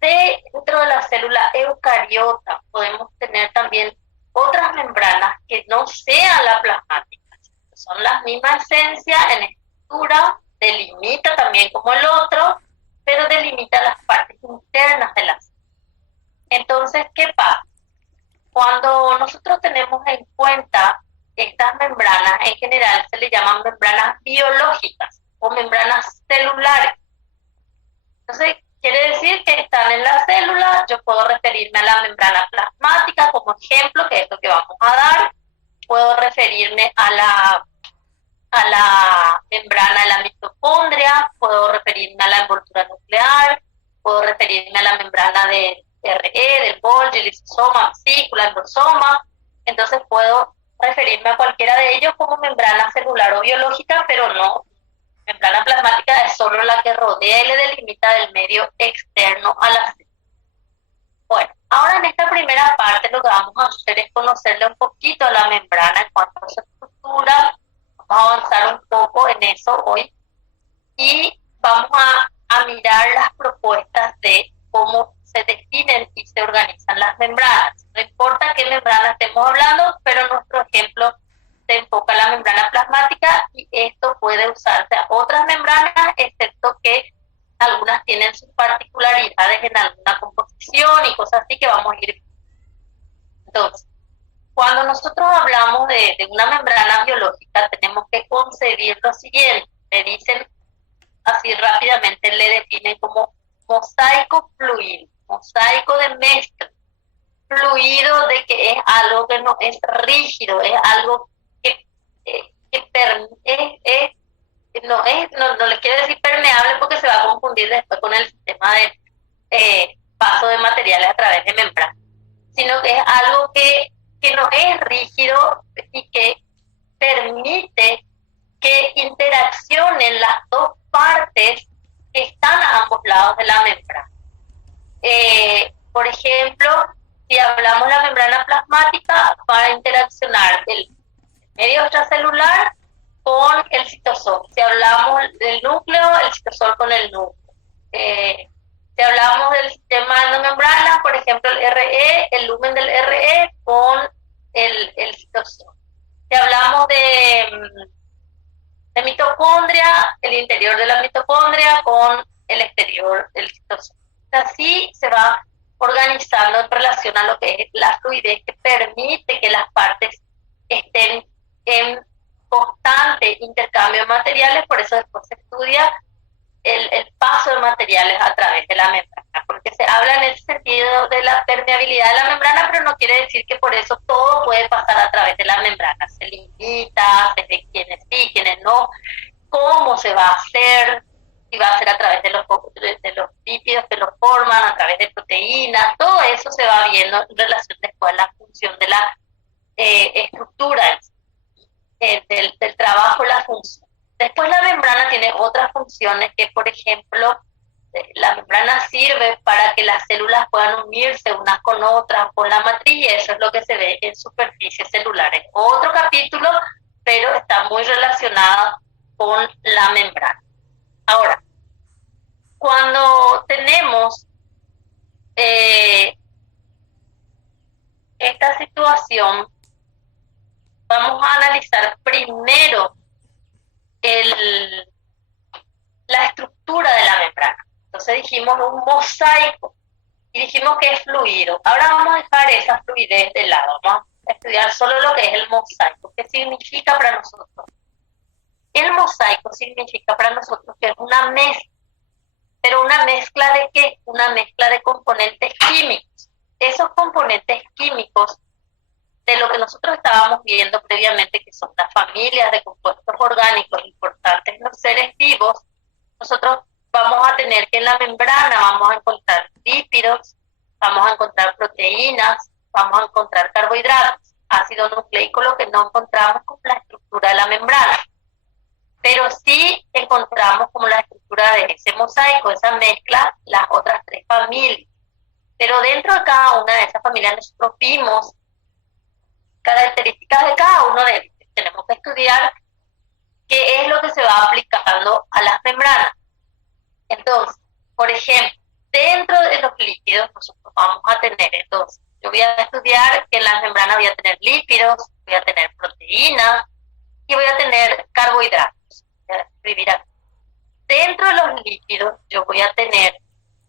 dentro de la célula eucariota podemos tener también otras membranas que no sean la plasmática. Son las mismas esencia en estructura, delimita también como el otro, pero delimita las partes internas de la célula. Entonces, ¿qué pasa? Cuando nosotros tenemos en cuenta estas membranas, en general se le llaman membranas biológicas o membranas celulares. Entonces, quiere decir que están en la célula. Yo puedo referirme a la membrana plasmática como ejemplo, que es lo que vamos a dar. Puedo referirme a la membrana de la mitocondria, puedo referirme a la envoltura nuclear, puedo referirme a la membrana de RE, del Golgi, el lisosoma, vesícula, endosoma. Entonces puedo referirme a cualquiera de ellos como membrana celular o biológica, pero no. Membrana plasmática es solo la que rodea y le delimita del medio externo a la célula. Bueno, ahora en esta primera parte lo que vamos a hacer es conocerle un poquito a la membrana en cuanto a su estructura. Vamos a avanzar un poco en eso hoy y vamos a mirar las propuestas de cómo se definen y se organizan las membranas. No importa qué membrana estemos hablando, pero nuestro ejemplo se enfoca en la membrana plasmática y esto puede usarse a otras membranas, excepto que algunas tienen sus particularidades en alguna composición y cosas así que vamos a ir viendo. Entonces, cuando nosotros hablamos de una membrana biológica, tenemos que concebir lo siguiente. Le dicen así rápidamente, le definen como mosaico fluido, mosaico de mezcla, fluido de que es algo que no es rígido, es algo que no les quiero decir permeable porque se va a confundir después con el sistema de paso de materiales a través de membrana, sino que es algo que no es rígido y que permite que interaccionen las dos partes que están a ambos lados de la membrana. Por ejemplo, si hablamos de la membrana plasmática, va a interaccionar el medio extracelular con el citosol. Si hablamos del núcleo, el citosol con el núcleo. Si hablamos del sistema endomembrana, por ejemplo, el RE, el lumen del RE con el citosol. Si hablamos de mitocondria, el interior de la mitocondria con el exterior del citosol. Así se va organizando en relación a lo que es la fluidez que permite que las partes estén en constante intercambio de materiales. Por eso después se estudia el paso de materiales a través de la membrana, porque se habla en ese sentido de la permeabilidad de la membrana, pero no quiere decir que por eso todo puede pasar a través de la membrana. Se limita, se ve quiénes sí, quiénes no, cómo se va a hacer, si va a ser a través de los lípidos que lo forman, a través de proteínas. Todo eso se va viendo en relación después a la función de la estructura del trabajo, la función. Después la membrana tiene otras funciones que, por ejemplo, la membrana sirve para que las células puedan unirse unas con otras, con la matriz, y eso es lo que se ve en superficies celulares. Otro capítulo, pero está muy relacionado con la membrana. Ahora, cuando tenemos esta situación, vamos a analizar primero la estructura de la membrana. Entonces dijimos un mosaico y dijimos que es fluido. Ahora vamos a dejar esa fluidez de lado, vamos a estudiar solo lo que es el mosaico. ¿Qué significa para nosotros? El mosaico significa para nosotros que es una mezcla. ¿Pero una mezcla de qué? Una mezcla de componentes químicos. Esos componentes químicos de lo que nosotros estábamos viendo previamente, que son las familias de compuestos orgánicos importantes en los seres vivos, nosotros vamos a tener que en la membrana vamos a encontrar lípidos, vamos a encontrar proteínas, vamos a encontrar carbohidratos, ácido nucleico, lo que no encontramos con la estructura de la membrana. Pero sí encontramos como la estructura de ese mosaico, esa mezcla, las otras tres familias. Pero dentro de cada una de esas familias nosotros vimos características de cada uno de ellos. Tenemos que estudiar qué es lo que se va aplicando a las membranas. Entonces, por ejemplo, dentro de los lípidos nosotros vamos a tener, entonces, yo voy a estudiar que en las membranas voy a tener lípidos, voy a tener proteínas y voy a tener carbohidratos. Voy a escribir aquí. Dentro de los lípidos yo voy a tener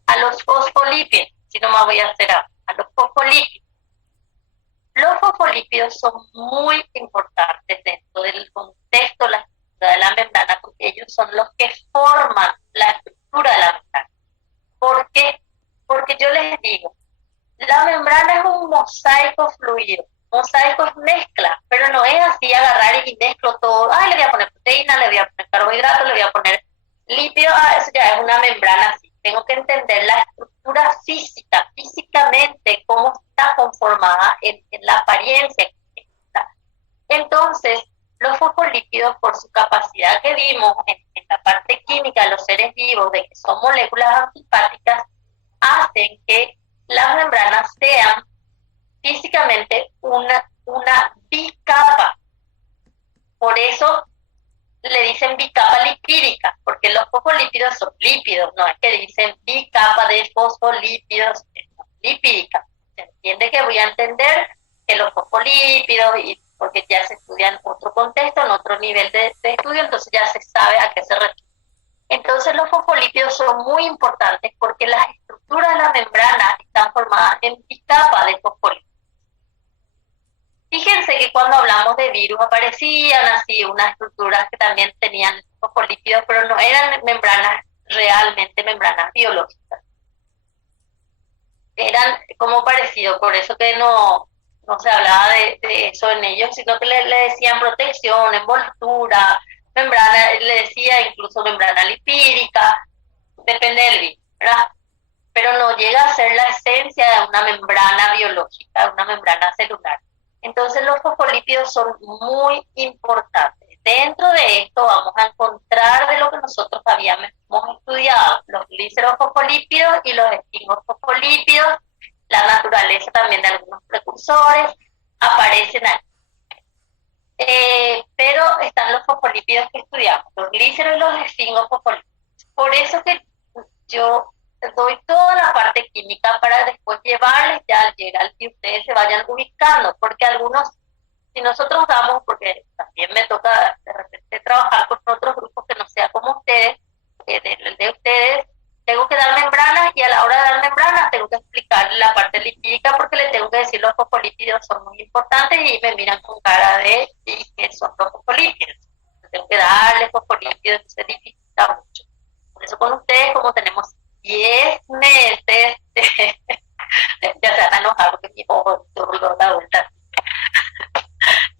a los fosfolípidos, si no más voy a hacer a los fosfolípidos. Los fosfolípidos son muy importantes dentro del contexto de la estructura de la membrana porque ellos son los que forman la estructura de la membrana. ¿Por qué? Porque yo les digo, la membrana es un mosaico fluido. Mosaico es mezcla, pero no es así agarrar y mezclo todo. Le voy a poner proteína, le voy a poner carbohidratos, le voy a poner lípido. Eso ya es una membrana así. Tengo que entender la estructura física, físicamente, cómo está conformada en la apariencia. Entonces, los fosfolípidos, por su capacidad que vimos en la parte química de los seres vivos, de que son moléculas antifáticas, hacen que las membranas sean físicamente una bicapa. Por eso le dicen bicapa lipídica, porque los fosfolípidos son lípidos, no es que dicen bicapa de fosfolípidos, es lipídica. Se entiende que voy a entender que los fosfolípidos, y porque ya se estudia en otro contexto, en otro nivel de estudio, entonces ya se sabe a qué se refiere. Entonces los fosfolípidos son muy importantes porque las estructuras de la membrana están formadas en bicapa de fosfolípidos. Fíjense que cuando hablamos de virus aparecían así unas estructuras que también tenían fosfolípidos, pero no eran membranas, realmente membranas biológicas. Eran como parecido, por eso que no se hablaba de eso en ellos, sino que le decían protección, envoltura, membrana, le decía incluso membrana lipídica, depende del virus, ¿verdad? Pero no llega a ser la esencia de una membrana biológica, una membrana celular. Entonces los fosfolípidos son muy importantes. Dentro de esto vamos a encontrar de lo que nosotros habíamos estudiado, los glicerofosfolípidos y los esfingofosfolípidos, la naturaleza también de algunos precursores, aparecen ahí. Pero están los fosfolípidos que estudiamos, los gliceros y los esfingofosfolípidos. Por eso que yo doy toda la parte química para después llevarles ya al llegar y ustedes se vayan ubicando, porque algunos, si nosotros damos, porque también me toca de repente trabajar con otros grupos que no sea como ustedes, de ustedes, tengo que dar membranas y a la hora de dar membranas tengo que explicar la parte lipídica porque le tengo que decir los fosfolípidos son muy importantes y me miran con cara de ¿y qué son los fosfolípidos? Tengo que darles fosfolípidos, se dificulta mucho. Por eso con ustedes, como tenemos 10 meses, ya se van a enojar porque mi ojo dio la vuelta.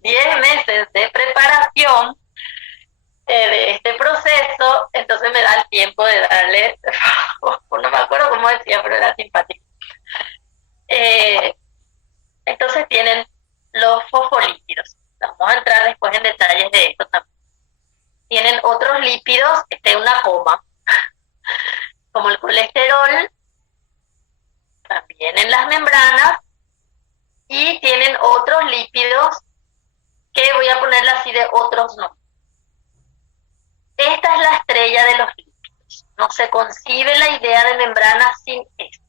10 meses de preparación de este proceso, entonces me da el tiempo de darle, no me acuerdo cómo decía, pero era simpático. Entonces tienen los fosfolípidos. Vamos a entrar después en detalles de esto también. Tienen otros lípidos, una coma, como el colesterol, también en las membranas, y tienen otros lípidos que voy a ponerle así de otros nombres. Esta es la estrella de los lípidos. No se concibe la idea de membrana sin este.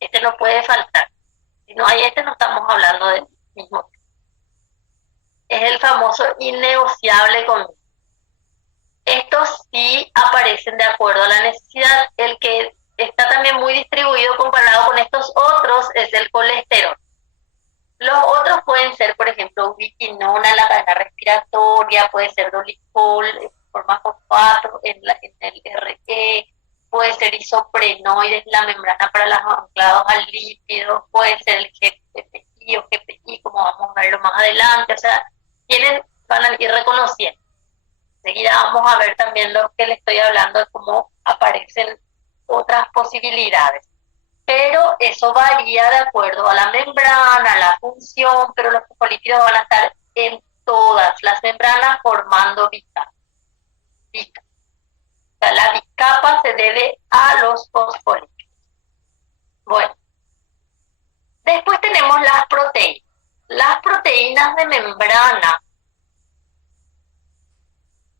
Este no puede faltar. Si no hay este, no estamos hablando del mismo tema. Es el famoso innegociable conmigo. Estos sí aparecen de acuerdo a la necesidad. El que está también muy distribuido comparado con estos otros es el colesterol. Los otros pueden ser, por ejemplo, ubiquinona en la cadena respiratoria, puede ser dolicol, forma fosfato en el RE, puede ser isoprenoides, la membrana para los anclados al lípido, puede ser el GPI o GPI, como vamos a verlo más adelante, o sea, van a ir reconociendo. Enseguida vamos a ver también lo que les estoy hablando de cómo aparecen otras posibilidades. Pero eso varía de acuerdo a la membrana, a la función, pero los fosfolípidos van a estar en todas las membranas formando bicapa. se debe a los fosfolípidos. Bueno, después tenemos las proteínas. Las proteínas de membrana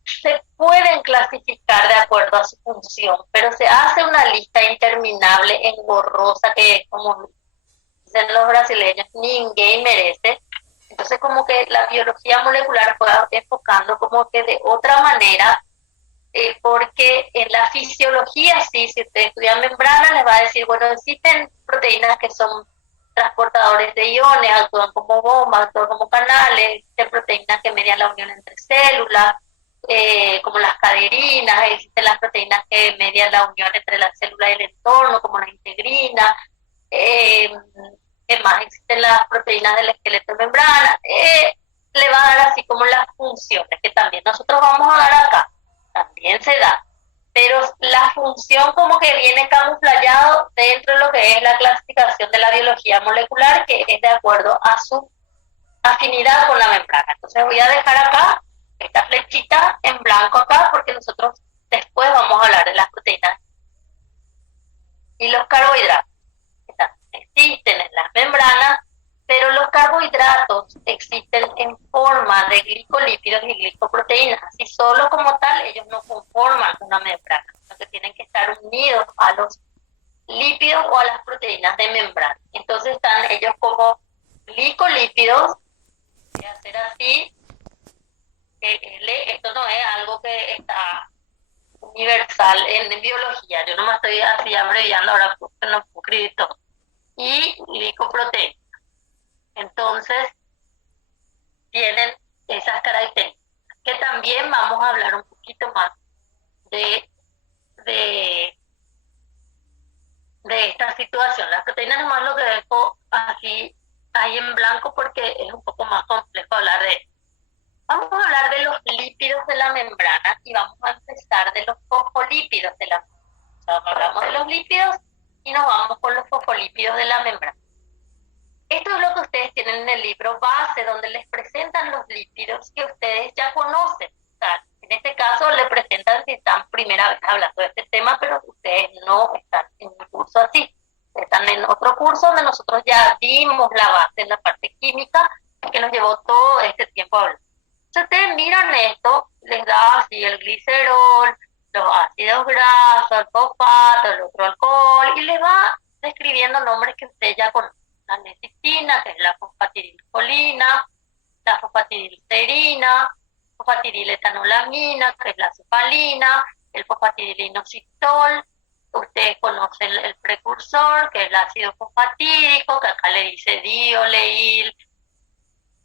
se pueden clasificar de acuerdo a su función, pero se hace una lista interminable, engorrosa, que como dicen los brasileños, ninguém merece. Entonces como que la biología molecular fue enfocando como que de otra manera, porque en la fisiología sí, si usted estudia membranas les va a decir, bueno, existen proteínas que son transportadores de iones, actúan como bombas, actúan como canales, existen proteínas que median la unión entre células, como las caderinas, existen las proteínas que median la unión entre la célula y el entorno, como la integrina, ¿qué más? Existen las proteínas del esqueleto de membrana, le va a dar así como las funciones, que también nosotros vamos a dar acá, también se da, pero la función como que viene camuflado dentro de lo que es la clasificación de la biología molecular, que es de acuerdo a su afinidad con la membrana. Entonces voy a dejar acá esta flechita en blanco acá, porque nosotros después vamos a hablar de las proteínas y los carbohidratos. Existen en las membranas, pero los carbohidratos existen en forma de glicolípidos y glicoproteínas, y solo como tal ellos no conforman una membrana, sino que tienen que estar unidos a los lípidos o a las proteínas de membrana. Entonces están ellos como glicolípidos, voy a hacer así, esto no es algo que está universal en biología, yo no me estoy así abreviando ahora porque no puedo escribir todo, y glicoproteínas. Entonces tienen esas características, que también vamos a hablar un poquito más de esta situación. Las proteínas nomás lo que dejo así ahí en blanco porque es un poco más complejo hablar de esto. Vamos a hablar de los lípidos de la membrana y vamos a empezar de los fosfolípidos de la membrana. O sea, hablamos de los lípidos y nos vamos con los fosfolípidos de la membrana. Esto es lo que ustedes tienen en el libro base, donde les presentan los lípidos que ustedes ya conocen. O sea, en este caso le presentan si están primera vez hablando de este tema, pero ustedes no están en un curso así. Están en otro curso donde nosotros ya dimos la base en la parte química, que nos llevó todo este tiempo a hablar. Si ustedes miran esto, les da así el glicerol, los ácidos grasos, el fosfato, el otro alcohol, y les va describiendo nombres que ustedes ya conocen. La lecitina, que es la fosfatidilcolina, la fosfatidilcerina, fosfatidiletoanolamina, que es la cefalina, el fosfatidilinositol. Ustedes conocen el precursor, que es el ácido fosfatídico, que acá le dice dioleil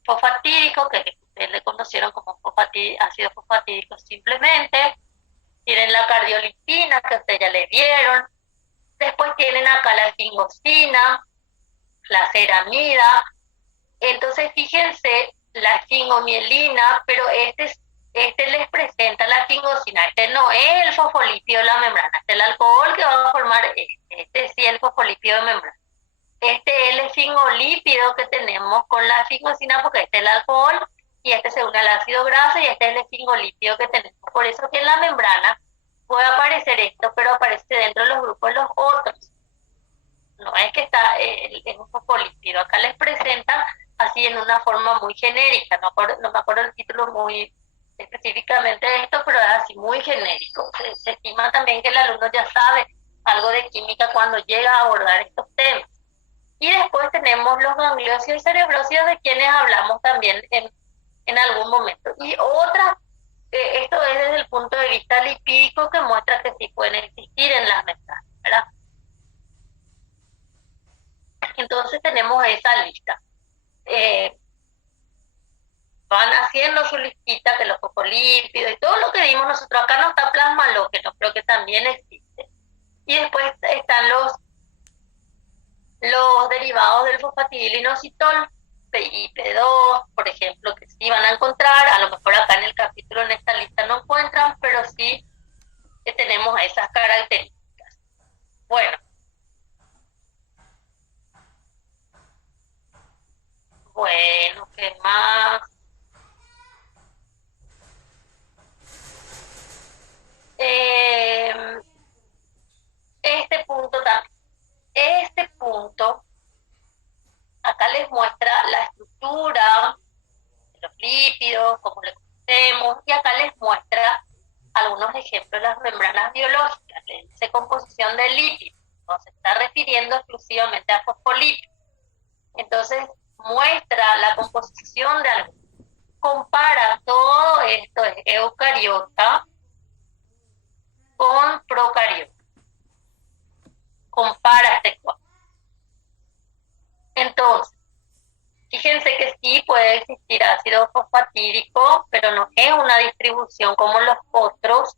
fosfatídico, que ustedes le conocieron como ácido fosfatídico simplemente. Tienen la cardiolipina, que ustedes ya le vieron. Después tienen acá la esfingosina, la ceramida. Entonces fíjense, la esfingomielina, pero este les presenta la esfingosina. Este no es el fosfolípido de la membrana, este es el alcohol que va a formar este sí es el fosfolípido de membrana. Este es el esfingolípido que tenemos con la esfingosina, porque este es el alcohol y este se une al ácido graso, y este es el esfingolípido que tenemos. Por eso que en la membrana puede aparecer esto, pero aparece dentro de los grupos los otros. No es que está en un fosfolípido. Acá les presentan así en una forma muy genérica. No me acuerdo el título muy específicamente de esto, pero es así muy genérico. Se estima también que el alumno ya sabe algo de química cuando llega a abordar estos temas. Y después tenemos los gangliósidos y cerebrósidos, de quienes hablamos también en algún momento. Y otra, esto es desde el punto de vista lipídico, que muestra que sí pueden existir en las membranas, ¿verdad? Entonces tenemos esa lista. Van haciendo su listita de los fosfolípidos y todo lo que vimos nosotros. Acá no está plasmalógeno, pero que también existe. Y después están los derivados del fosfatidilinositol, PI, P2, por ejemplo, que sí van a encontrar. A lo mejor acá en el capítulo, en esta lista, no encuentran, pero sí que tenemos esas características. Bueno. Bueno, ¿qué más? ejemplo, las membranas biológicas, le dice composición de lípidos, no se está refiriendo exclusivamente a fosfolípidos. Entonces, muestra la composición de algo. Compara todo esto, es eucariota, con procariota. Compara este cuadro. Entonces, fíjense que sí puede existir ácido fosfatídico, pero no es una distribución como los otros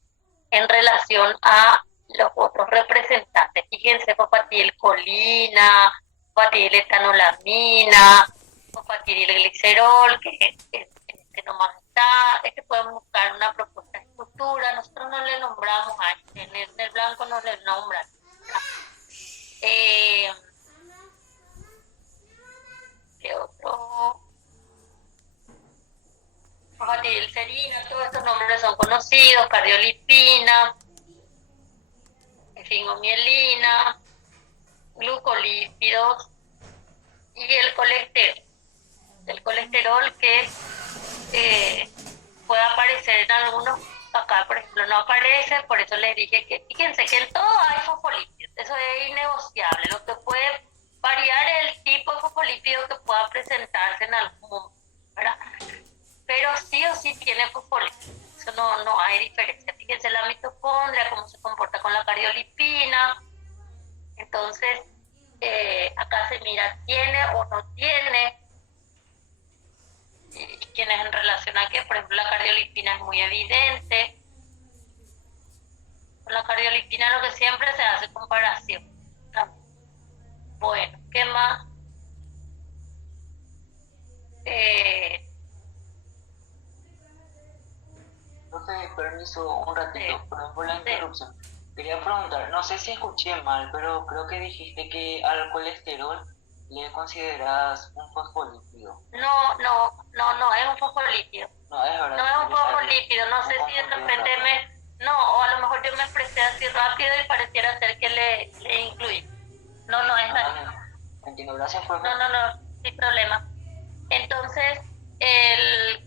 en relación a los otros representantes. Fíjense, fosfatilcolina, fosfatidiletanolamina, fosfatidilglicerol, que este nomás está. Podemos buscar una propuesta de estructura. Nosotros no le nombramos a en el blanco no le nombran. ¿Qué otro? Fosfatidilcerina, todos estos nombres son conocidos, cardiolipina, esfingomielina, glucolípidos y el colesterol. El colesterol que puede aparecer en algunos, acá por ejemplo no aparece, por eso les dije que fíjense que en todo hay fosfolípidos, eso es innegociable. Lo que puede variar es el tipo de fosfolípido que pueda presentarse en algún momento, ¿verdad? Pero sí o sí tiene fosfolípidos, eso no hay diferencia. Fíjense la mitocondria, cómo se comporta con la cardiolipina. Entonces, acá se mira, tiene o no tiene, y quién es en relación a qué. Por ejemplo, la cardiolipina es muy evidente. Con la cardiolipina lo que siempre se hace comparación. Bueno, ¿qué más? Profe, permiso un ratito, Sí. perdón por la Sí. interrupción. Quería preguntar, no sé si escuché mal, pero creo que dijiste que al colesterol le consideras un fosfolípido. No, es un fosfolípido. No, es verdad. No es un fosfolípido, no sé si de repente no, o a lo mejor yo me expresé así rápido y pareciera ser que le incluí. No es así. Entiendo, gracias, profe. No, sin problema. Entonces, el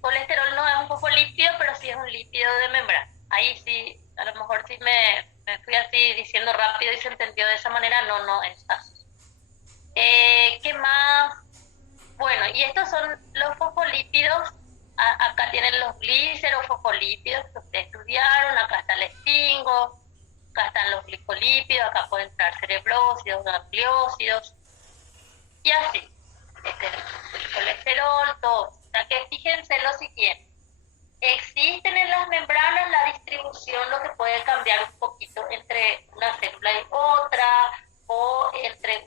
colesterol no es un fosfolípido, pero sí es un lípido de membrana. Ahí sí, a lo mejor sí me fui así diciendo rápido y se entendió de esa manera, no es así. ¿Qué más? Bueno, y estos son los fosfolípidos. Acá tienen los glicerofosfolípidos que ustedes estudiaron, acá está el esfingo, acá están los glicolípidos, acá pueden entrar cereblócidos, gangliósidos, y así. El colesterol, todo. O sea que fíjense lo siguiente. Existen en las membranas la distribución, lo que puede cambiar un poquito entre una célula y otra, o entre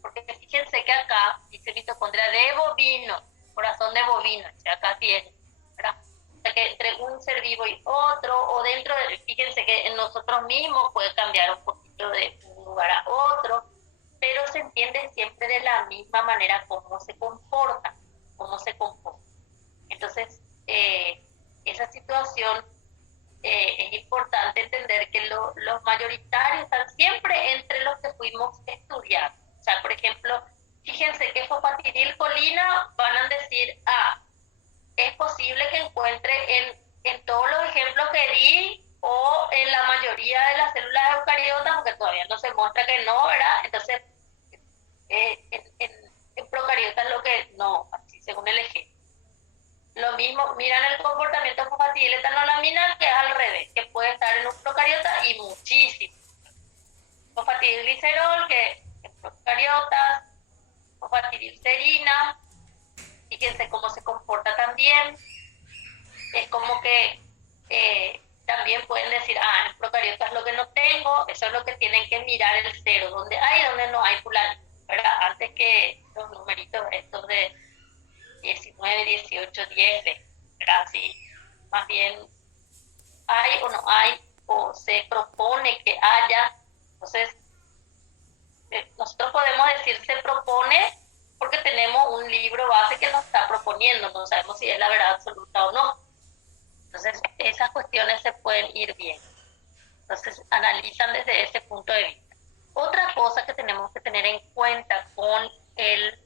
porque fíjense que acá dice mitocondria de bovino, corazón de bovino, o sea, acá tiene, ¿verdad? O sea que entre un ser vivo y otro, o dentro de, fíjense que en nosotros mismos puede cambiar un poquito de un lugar a otro, pero se entiende siempre de la misma manera cómo se comporta. Entonces, esa situación es importante entender que los mayoritarios están siempre entre los que fuimos estudiando. O sea, por ejemplo, fíjense que fosfatidilcolina van a decir, es posible que encuentre en todos los ejemplos que di o en la mayoría de las células eucariotas, porque todavía no se muestra que no, ¿verdad? Entonces, en procariotas lo que no, así según el ejemplo. Lo mismo, miran el comportamiento de fosfatidiletanolamina, que es al revés, que puede estar en un procariota y muchísimo. Fosfatidilglicerol, que en procariotas, fosfatidilcerina, fíjense cómo se comporta también. Es como que también pueden decir, en procariotas lo que no tengo, eso es lo que tienen que mirar el cero, donde hay, donde no hay fulanito, ¿verdad? Antes que los numeritos estos de 19, 18, 10, ¿verdad? Sí, más bien hay o no hay, o se propone que haya. Entonces, nosotros podemos decir se propone porque tenemos un libro base que nos está proponiendo, no sabemos si es la verdad absoluta o no. Entonces, esas cuestiones se pueden ir bien. Entonces, analizan desde ese punto de vista. Otra cosa que tenemos que tener en cuenta con el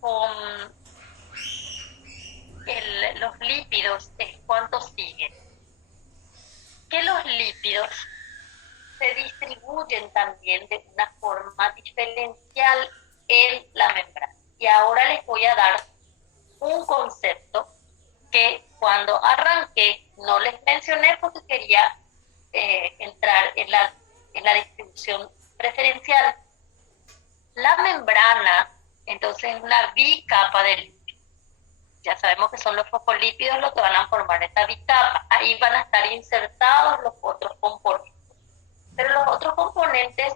con lípidos es cuánto siguen. Que los lípidos se distribuyen también de una forma diferencial en la membrana. Y ahora les voy a dar un concepto que cuando arranqué no les mencioné porque quería entrar en la distribución preferencial. La membrana, entonces, es una bicapa de lípidos. Ya sabemos que son los fosfolípidos los que van a formar esta bicapa. Ahí van a estar insertados los otros componentes. Pero los otros componentes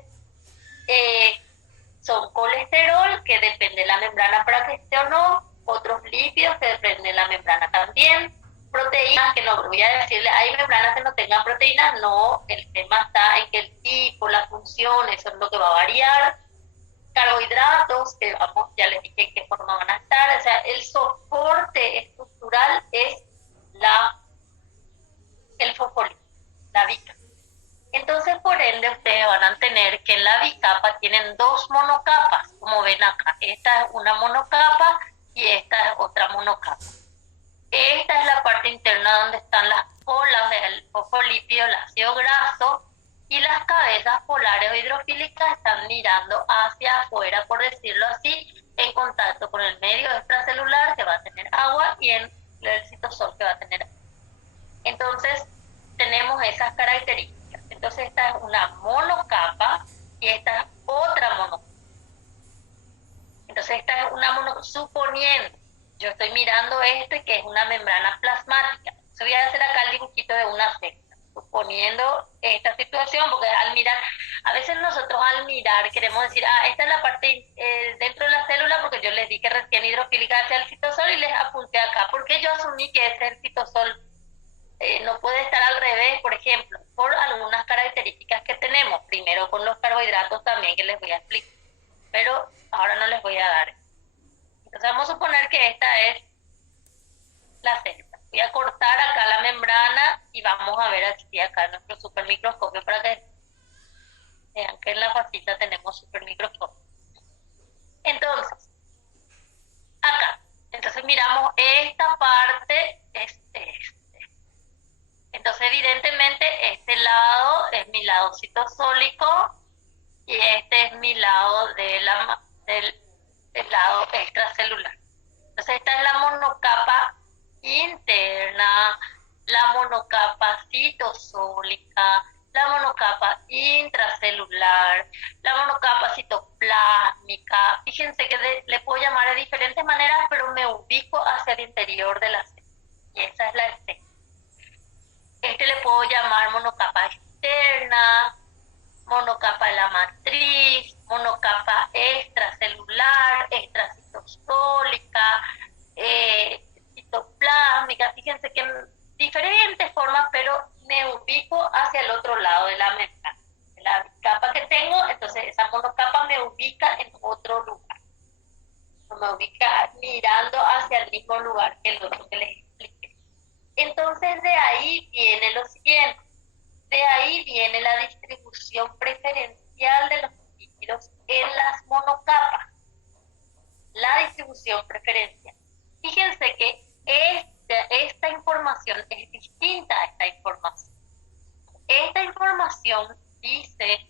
son colesterol, que depende de la membrana para que esté o no, otros lípidos que dependen de la membrana también, proteínas, que no voy a decirle, hay membranas que no tengan proteínas, no, el tema está en que el tipo, la función, eso es lo que va a variar, carbohidratos, que vamos, ya les dije en qué forma van a estar, o sea, el soporte estructural es el fosfolípido, la bicapa. Entonces, por ende, ustedes van a tener que en la bicapa tienen dos monocapas, como ven acá. Esta es una monocapa y esta es otra monocapa. Esta es la parte interna donde están las colas del fosfolípido, el ácido graso, y las cabezas polares o hidrofílicas están mirando hacia afuera, por decirlo así, en contacto con el medio extracelular que va a tener agua y en el citosol que va a tener agua. Entonces, tenemos esas características. Entonces, esta es una monocapa y esta es otra monocapa. Entonces, esta es una monocapa, suponiendo, yo estoy mirando esto y que es una membrana plasmática. Yo voy a hacer acá el dibujito de una célula, suponiendo esta situación, porque al mirar, a veces nosotros al mirar queremos decir, esta es la parte dentro de la célula, porque yo les di que recién hidrofílica hacia el citosol y les apunté acá, porque yo asumí que ese es el citosol. No puede estar al revés, por ejemplo, por algunas características que tenemos. Primero con los carbohidratos también, que les voy a explicar. Pero ahora no les voy a dar. Entonces vamos a suponer que esta es la célula. Voy a cortar acá la membrana y vamos a ver aquí acá en nuestro supermicroscopio para que vean que en la facita tenemos supermicroscopio. Entonces, acá. Entonces miramos esta parte, Entonces, evidentemente, este lado es mi lado citosólico y este es mi lado del lado extracelular. Entonces, esta es la monocapa interna, la monocapa citosólica, la monocapa intracelular, la monocapa citoplásmica. Fíjense que le puedo llamar de diferentes maneras, pero me ubico hacia el interior de la célula. Y esa es la estética. Le puedo llamar monocapa externa, monocapa de la matriz, monocapa extracelular, extracitosólica, citoplásmica. Fíjense que en diferentes formas, pero me ubico hacia el otro lado de la membrana. La capa que tengo, entonces esa monocapa me ubica en otro lugar. Me ubica mirando hacia el mismo lugar que el otro que les expliqué. Entonces de ahí viene lo siguiente, de ahí viene la distribución preferencial de los lípidos en las monocapas. La distribución preferencial. Fíjense que esta información es distinta a esta información. Esta información dice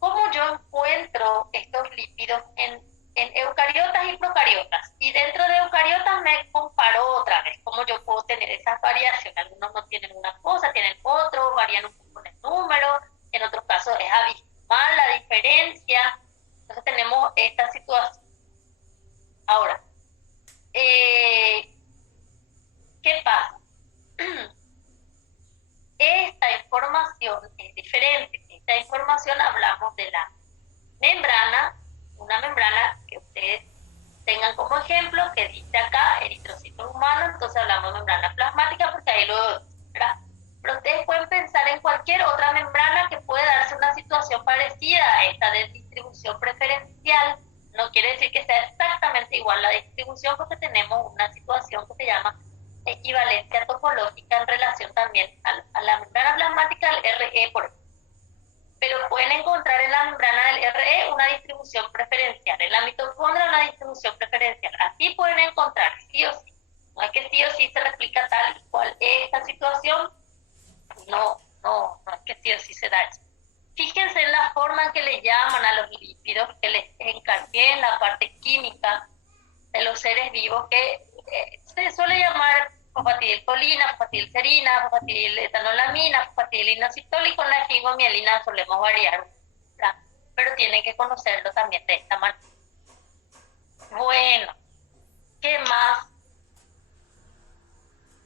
cómo yo encuentro estos lípidos en eucariotas y procariotas, y dentro de eucariotas me comparo otra vez cómo yo puedo tener esas variaciones. Algunos no tienen una cosa, tienen otro, varían un poco en el número, en otros casos es abismal la diferencia. Entonces tenemos esta situación. Ahora, ¿qué pasa? Esta información es diferente. Esta información hablamos de la membrana, una membrana que ustedes tengan como ejemplo, que dice acá eritrocitos humanos, entonces hablamos de membrana plasmática porque ahí ¿verdad? Pero ustedes pueden pensar en cualquier otra membrana que puede darse una situación parecida a esta de distribución preferencial. No quiere decir que sea exactamente igual la distribución, porque tenemos una situación que se llama equivalencia topológica en relación también a la membrana plasmática del RE, por ejemplo. Pero pueden encontrar en la membrana del RE una distribución preferencial, en la mitocondria una distribución preferencial. Así pueden encontrar sí o sí. No es que sí o sí se replique ecuación, no es que sí o sí se da eso. Fíjense en la forma en que le llaman a los lípidos, que les encargué en la parte química de los seres vivos, que se suele llamar fosfatidilcolina, fosfatidilcerina, fosfatidiletoanolamina, fosfatidilinositol, y con la esfingomielina solemos variar, ¿verdad? Pero tienen que conocerlo también de esta manera. Bueno, ¿qué más?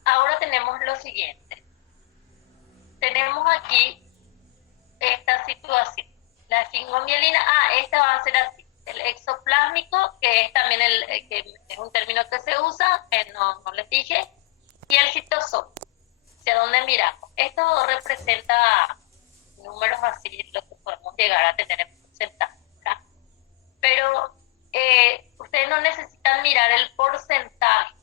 Ahora tenemos lo siguiente. Tenemos aquí esta situación. La esfingomielina, esta va a ser así. El exoplásmico, que es también que es un término que se usa, que no les dije, y el citosol. ¿Hacia dónde miramos? Esto representa números así, lo que podemos llegar a tener en porcentaje, ¿verdad? Pero ustedes no necesitan mirar el porcentaje.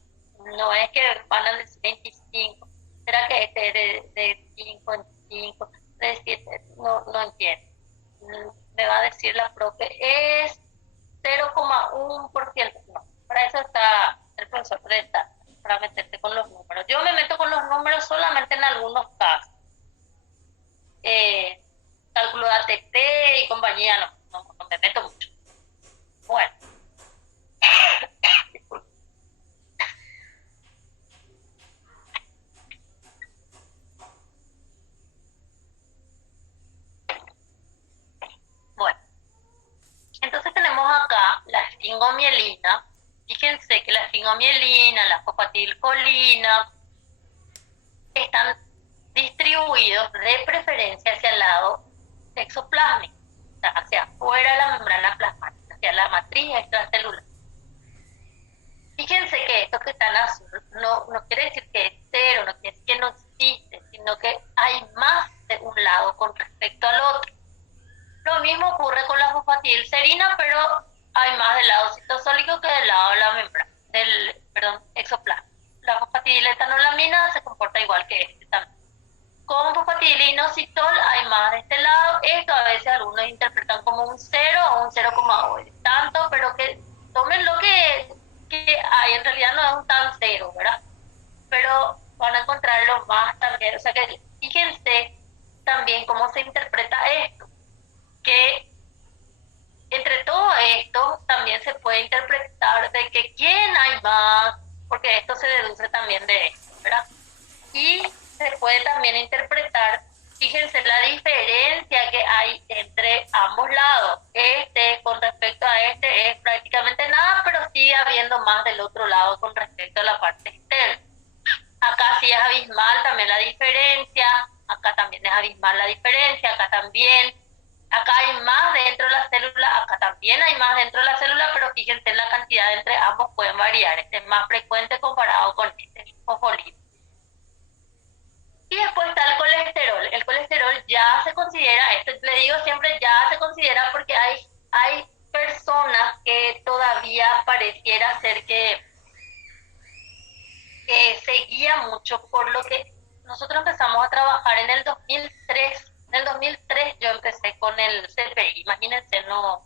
No es que van a decir 25. ¿Será que este es de 5 en 5? De 7? No entiendo. Me va a decir la profe, es 0,1%. No, para eso está el profesor Presta, para meterte con los números. Yo me meto con los números solamente en algunos casos. Cálculo de ATT y compañía, no me meto mucho. Bueno. Bueno, entonces tenemos acá la esfingomielina. Fíjense que la esfingomielina, la fosfatidilcolina están distribuidos de preferencia hacia el lado exoplásmico, o sea, hacia afuera de la membrana plasmática, hacia la matriz extracelular. Fíjense que esto que está en azul no quiere decir que es cero, no quiere decir que no existe, sino que hay más de un lado con respecto al otro. Lo mismo ocurre con la fosfatidilcerina, pero hay más del lado citosólico que del lado de la membrana, exoplasma. La fosfatidiletoanolamina se comporta igual que este también. Con fosfatidilinositol hay más de este lado. Esto a veces algunos interpretan como un 0 o un 0,8 tanto, pero que tomen lo que hay, en realidad no es un tan cero, ¿verdad? Pero van a encontrarlo más también, o sea que fíjense también cómo se interpreta esto, que entre todo esto también se puede interpretar de que quién hay más, porque esto se deduce también de esto, ¿verdad? Y se puede también interpretar, fíjense la diferencia que hay entre ambos lados. Este con respecto a este es prácticamente nada, pero sigue habiendo más del otro lado con respecto a la parte externa. Acá sí es abismal también la diferencia, acá también es abismal la diferencia, acá también. Acá hay más dentro de la célula, acá también hay más dentro de la célula, pero fíjense en la cantidad entre ambos pueden variar. Este es más frecuente comparado con este fosfolípido. Y después está el colesterol. El colesterol ya se considera, esto le digo siempre, ya se considera porque hay personas que todavía pareciera ser que se guía mucho por lo que nosotros empezamos a trabajar en el 2003. En el 2003 yo empecé con el CPI. Imagínense, no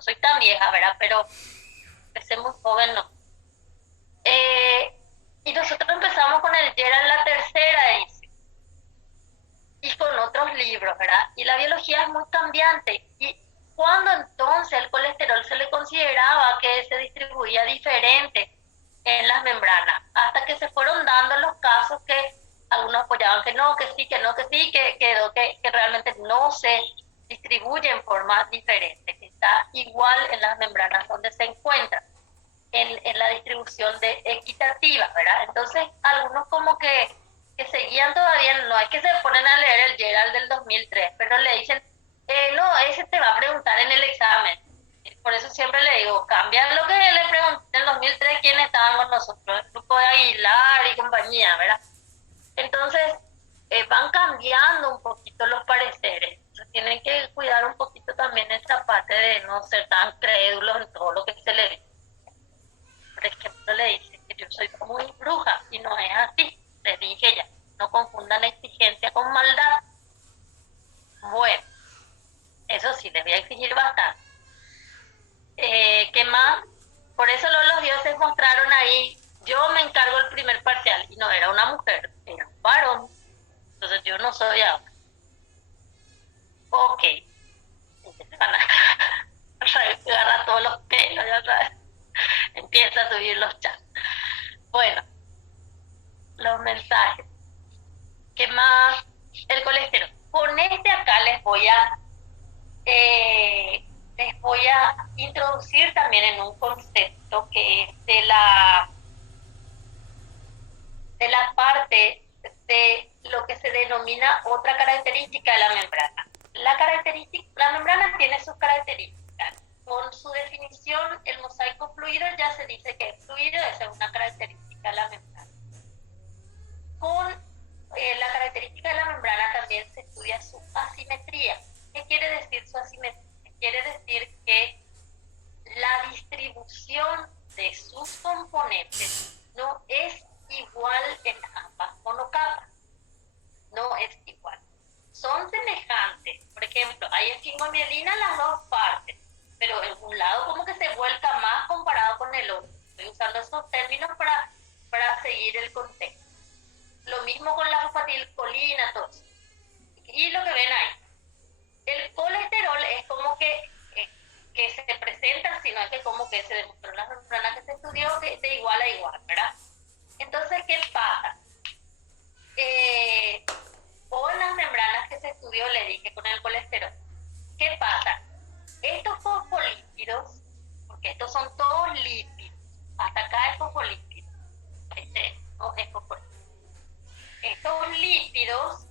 soy tan vieja, ¿verdad? Pero empecé muy joven, ¿no? Y nosotros empezamos con el Gerald la tercera edición. Y con otros libros, ¿verdad? Y la biología es muy cambiante. Y cuando entonces el colesterol se le consideraba que se distribuía diferente en las membranas, hasta que se fueron dando los casos que algunos apoyaban que no, que sí, que no, que sí, que quedó que realmente no se distribuye en forma diferente, que está igual en las membranas donde se encuentra, en la distribución de equitativa, ¿verdad? Entonces, algunos como que seguían todavía, no es que se ponen a leer el Gerald del 2003, pero le dicen, no, ese te va a preguntar en el examen. Por eso siempre le digo, cambian lo que le pregunté en el 2003, quiénes estaban con nosotros, el grupo de Aguilar y compañía, ¿verdad? Entonces, van cambiando un poquito los pareceres. Entonces, tienen que cuidar un poquito también esta parte de no ser tan crédulos en todo lo que se le dice. Por ejemplo, le dicen que yo soy muy bruja y no es así. Les dije ya, no confundan exigencia con maldad. Bueno, eso sí, les voy a exigir bastante. ¿Qué más? Por eso los dioses mostraron ahí, yo me encargo el primer parcial, y no era una mujer, era un varón. Entonces yo no soy ahora. Ok. Entonces van a agarrar todos los pelos, ya sabes. Empieza a subir los chats. Bueno, los mensajes. ¿Qué más? El colesterol. Con este acá les voy a introducir también en un concepto que es de la parte de lo que se denomina otra característica de la membrana. La membrana tiene sus características. Con su definición, el mosaico fluido ya se dice que es fluido, esa es una característica de la membrana. Con la característica de la membrana también se estudia su asimetría. ¿Qué quiere decir su asimetría? Quiere decir que la distribución de sus componentes no es igual en ambas monocapas. No es igual. Son semejantes. Por ejemplo, hay esfingomielina en las dos partes, pero en un lado como que se vuelca más comparado con el otro. Estoy usando esos términos para seguir el contexto. Lo mismo con la fosfatilcolina, todo eso. Y lo que ven ahí. El colesterol es como que se presenta, sino que como que se demostró en las membranas que se estudió que de igual a igual, ¿verdad? Entonces, ¿qué pasa? O en las membranas que se estudió, le dije con el colesterol. ¿Qué pasa? Estos fosfolípidos, porque estos son todos lípidos, hasta acá es fosfolípido, no es fosfolípido. Estos lípidos,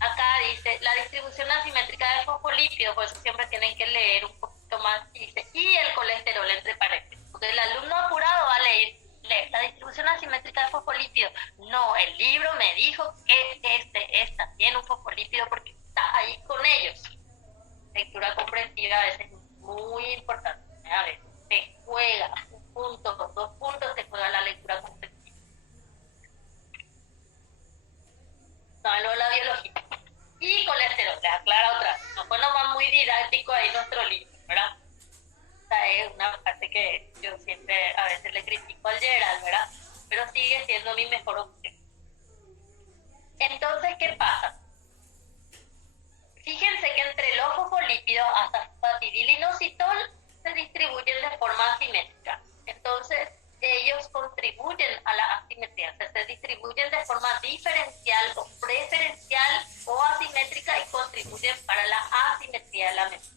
acá dice la distribución asimétrica de fosfolípidos, por eso siempre tienen que leer un poquito más, dice, y el colesterol entre paréntesis, porque el alumno apurado va a leer la distribución asimétrica de fosfolípidos. No, el libro me dijo que es también un fosfolípido porque está ahí con ellos. Lectura comprensiva a veces es muy importante. A veces se juega un punto, 2 puntos, se juega la lectura comprensiva. No, luego la biología. Y colesterol, les aclara otra vez. No fue nomás muy didáctico ahí nuestro libro, ¿verdad? Esta es una parte que yo siempre a veces le critico al Gerald, ¿verdad? Pero sigue siendo mi mejor opción. Entonces, ¿qué pasa? Fíjense que entre los fosfolípidos hasta fatidilinositol se distribuyen de forma asimétrica. Entonces, ellos contribuyen a la asimetría, o sea, se distribuyen de forma diferencial o preferencial o asimétrica y contribuyen para la asimetría de la membrana.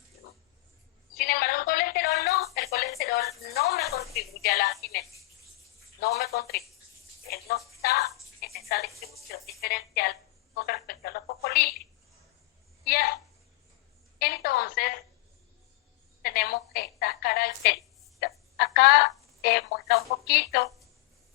Sin embargo, el colesterol no me contribuye a la asimetría, no me contribuye. Él no está en esa distribución diferencial con respecto a los fosfolípidos. Y así. Entonces, tenemos estas características. Acá muestra un poquito,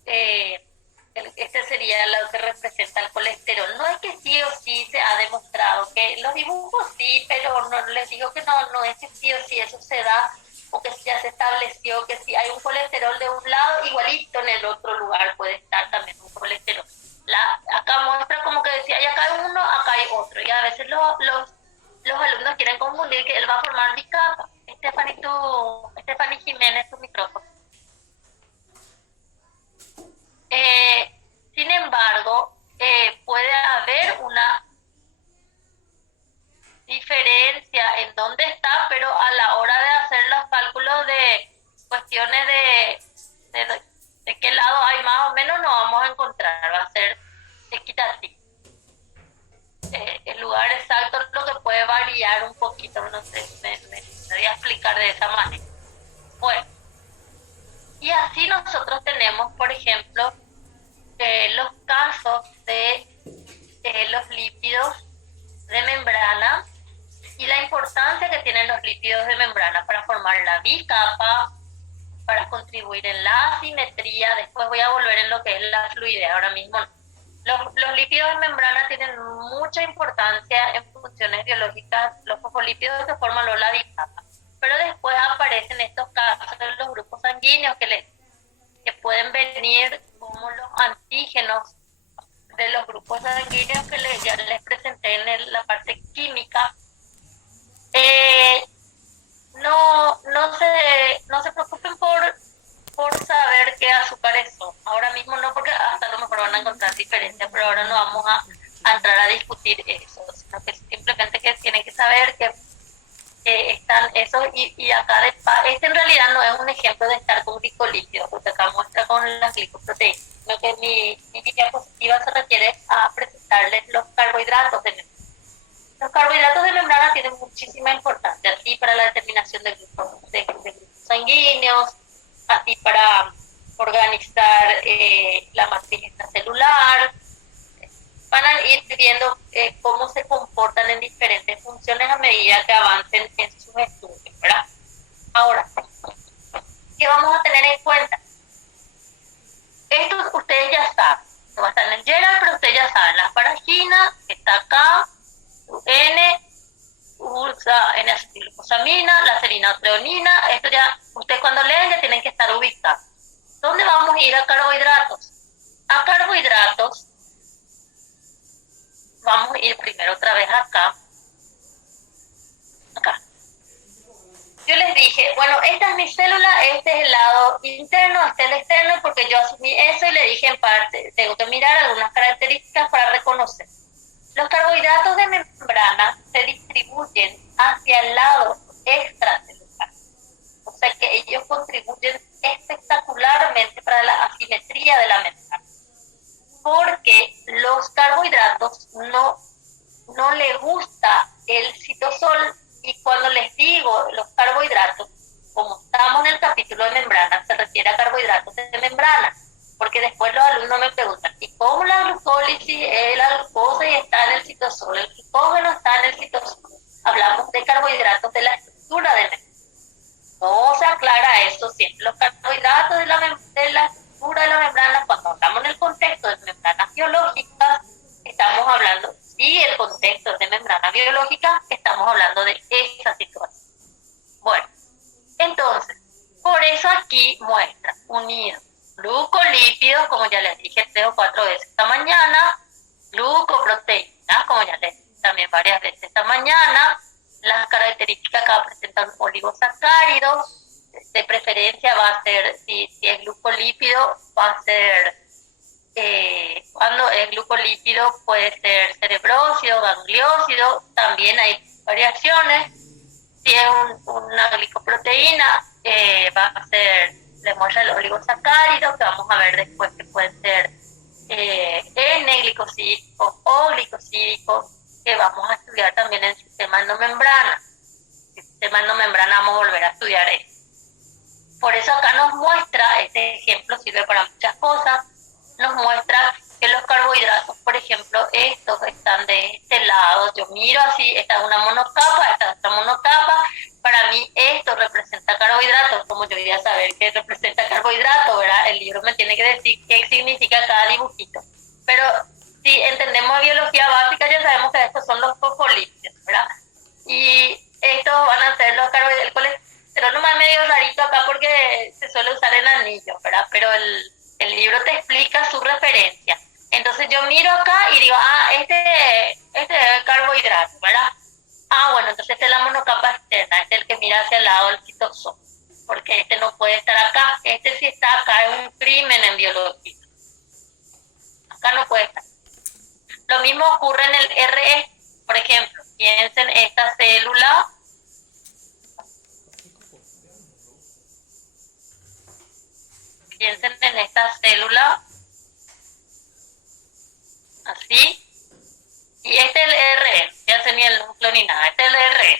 este sería lo que representa el colesterol. No es que sí o sí se ha demostrado, que los dibujos sí, pero no les digo que no es que sí o sí eso se da, o que ya se estableció que si hay un colesterol de un lado, igualito en el otro lugar puede estar también un colesterol. Acá muestra como que decía, acá hay uno, acá hay otro, y a veces los alumnos quieren confundir que él va a formar bicapa. Stephanie Jiménez, tu micrófono. Sin embargo, puede haber una diferencia en dónde está, pero a la hora de hacer los cálculos de cuestiones de qué lado hay más o menos, no vamos a encontrar, va a ser equitativo. El lugar exacto es lo que puede variar un poquito, no sé, me voy a explicar de esa manera. Bueno, y así nosotros tenemos, por ejemplo, los casos de los lípidos de membrana y la importancia que tienen los lípidos de membrana para formar la bicapa, para contribuir en la asimetría. Después voy a volver en lo que es la fluidez, ahora mismo no. Los lípidos de membrana tienen mucha importancia en funciones biológicas, los fosfolípidos que forman la bicapa, pero después aparecen estos casos de los grupos sanguíneos que pueden venir como los antígenos de los grupos sanguíneos que ya les presenté en la parte química. No se preocupen por saber qué azúcares son. Ahora mismo no, porque hasta a lo mejor van a encontrar diferencias, pero ahora no vamos entrar a discutir eso, sino que simplemente que tienen que saber que están esos, y acá este en realidad no es un ejemplo de estar con glicolípidos, porque acá muestra con las glicoproteínas, sino que mi diapositiva se refiere a presentarles los carbohidratos de membrana. Los carbohidratos de membrana tienen muchísima importancia, así para la determinación de grupos sanguíneos, así para organizar la matriz extracelular. Van a ir viendo cómo se comportan en diferentes funciones a medida que avancen en sus estudios, ¿verdad? Ahora, ¿qué vamos a tener en cuenta? Esto ustedes ya saben, no va a estar en el Gerald, pero ustedes ya saben, la asparagina está acá, N, usa N-acetilglucosamina, la serinotreonina, esto ya, ustedes cuando leen ya tienen que estar ubicados. ¿Dónde vamos a ir a carbohidratos? A carbohidratos, vamos a ir primero otra vez acá. Yo les dije, bueno, esta es mi célula, este es el lado interno, este es el externo, porque yo asumí eso y le dije en parte, tengo que mirar algunas características para reconocer. Los carbohidratos de membrana se distribuyen hacia el lado extracelular. O sea que ellos contribuyen espectacularmente para la asimetría de la membrana. Porque los carbohidratos no le gusta el citosol, y cuando les digo los carbohidratos, como estamos en el capítulo de membrana, se refiere a carbohidratos de membrana, porque después los alumnos me preguntan, ¿y cómo la glucólisis es la glucosa y está en el citosol? El glucógeno está en el citosol. Hablamos de carbohidratos de la estructura de membrana. No se aclara eso siempre. Los carbohidratos de la estructura de la membrana, cuando hablamos en el contexto de membranas biológicas, estamos hablando, si el contexto es de membrana biológica, estamos hablando de esa situación. Bueno, entonces, por eso aquí muestra unido glucolípidos, como ya les dije 3 o 4 veces esta mañana, glucoproteínas, como ya les dije también varias veces esta mañana. Las características acá presentan oligosacáridos, de preferencia va a ser, si es glucolípido, va a ser, cuando es glucolípido puede ser cerebrósido, gangliósido, también hay variaciones. Si es una glicoproteína, va a ser, le muestra el oligosacárido, que vamos a ver después que puede ser N-glicosídico o glicosídico, que vamos a estudiar también en el sistema endomembrana. El sistema endomembrana vamos a volver a estudiar eso. Por eso acá nos muestra, este ejemplo sirve para muchas cosas, nos muestra que los carbohidratos, por ejemplo, estos están de este lado, yo miro así, esta es una monocapa, esta es otra monocapa, para mí esto representa carbohidratos, como yo voy a saber qué representa carbohidrato, ¿verdad? El libro me tiene que decir qué significa cada dibujito, pero si entendemos biología básica ya sabemos que estos son los fosfolípidos, ¿verdad? Y estos van a ser los carbohidratos, el colesterol nomás medio rarito acá porque se suele usar en anillos, ¿verdad? Pero el libro te explica su referencia. Entonces yo miro acá y digo, este es el carbohidrato, ¿verdad? Bueno, entonces este es la monocapa externa, este es el que mira hacia el lado del citosol, porque este no puede estar acá, este sí está acá, es un crimen en biología. Acá no puede estar. Lo mismo ocurre en el RE, por ejemplo, piensen esta célula, piensen en esta célula, así, y este es el RE, ya sé ni el núcleo ni nada, este es el RE.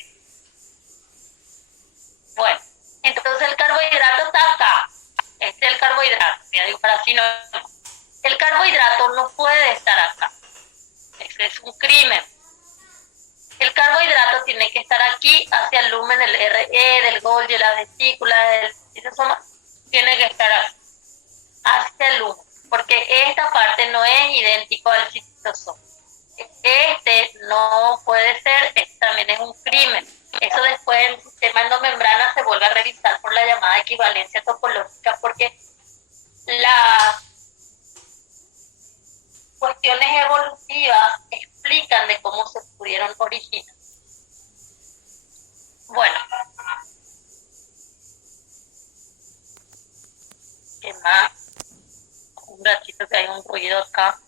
Bueno, entonces el carbohidrato está acá, este es el carbohidrato, ya digo, para así no, el carbohidrato no puede estar acá, este es un crimen. El carbohidrato tiene que estar aquí hacia el lumen del RE, del Golgi, la vesícula, del lisosoma, tiene que estar aquí, hacia el lumen, porque esta parte no es idéntico al citosol. Este no puede ser, este también es un crimen. Eso después en el sistema endomembrana se vuelve a revisar por la llamada equivalencia topológica, porque las cuestiones evolutivas explican de cómo se pudieron originar. Bueno, ¿qué más? Un ratito que hay un ruido acá.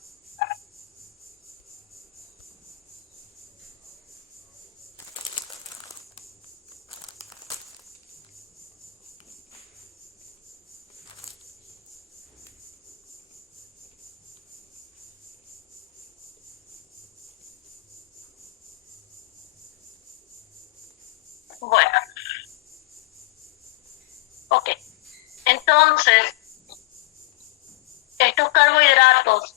estos carbohidratos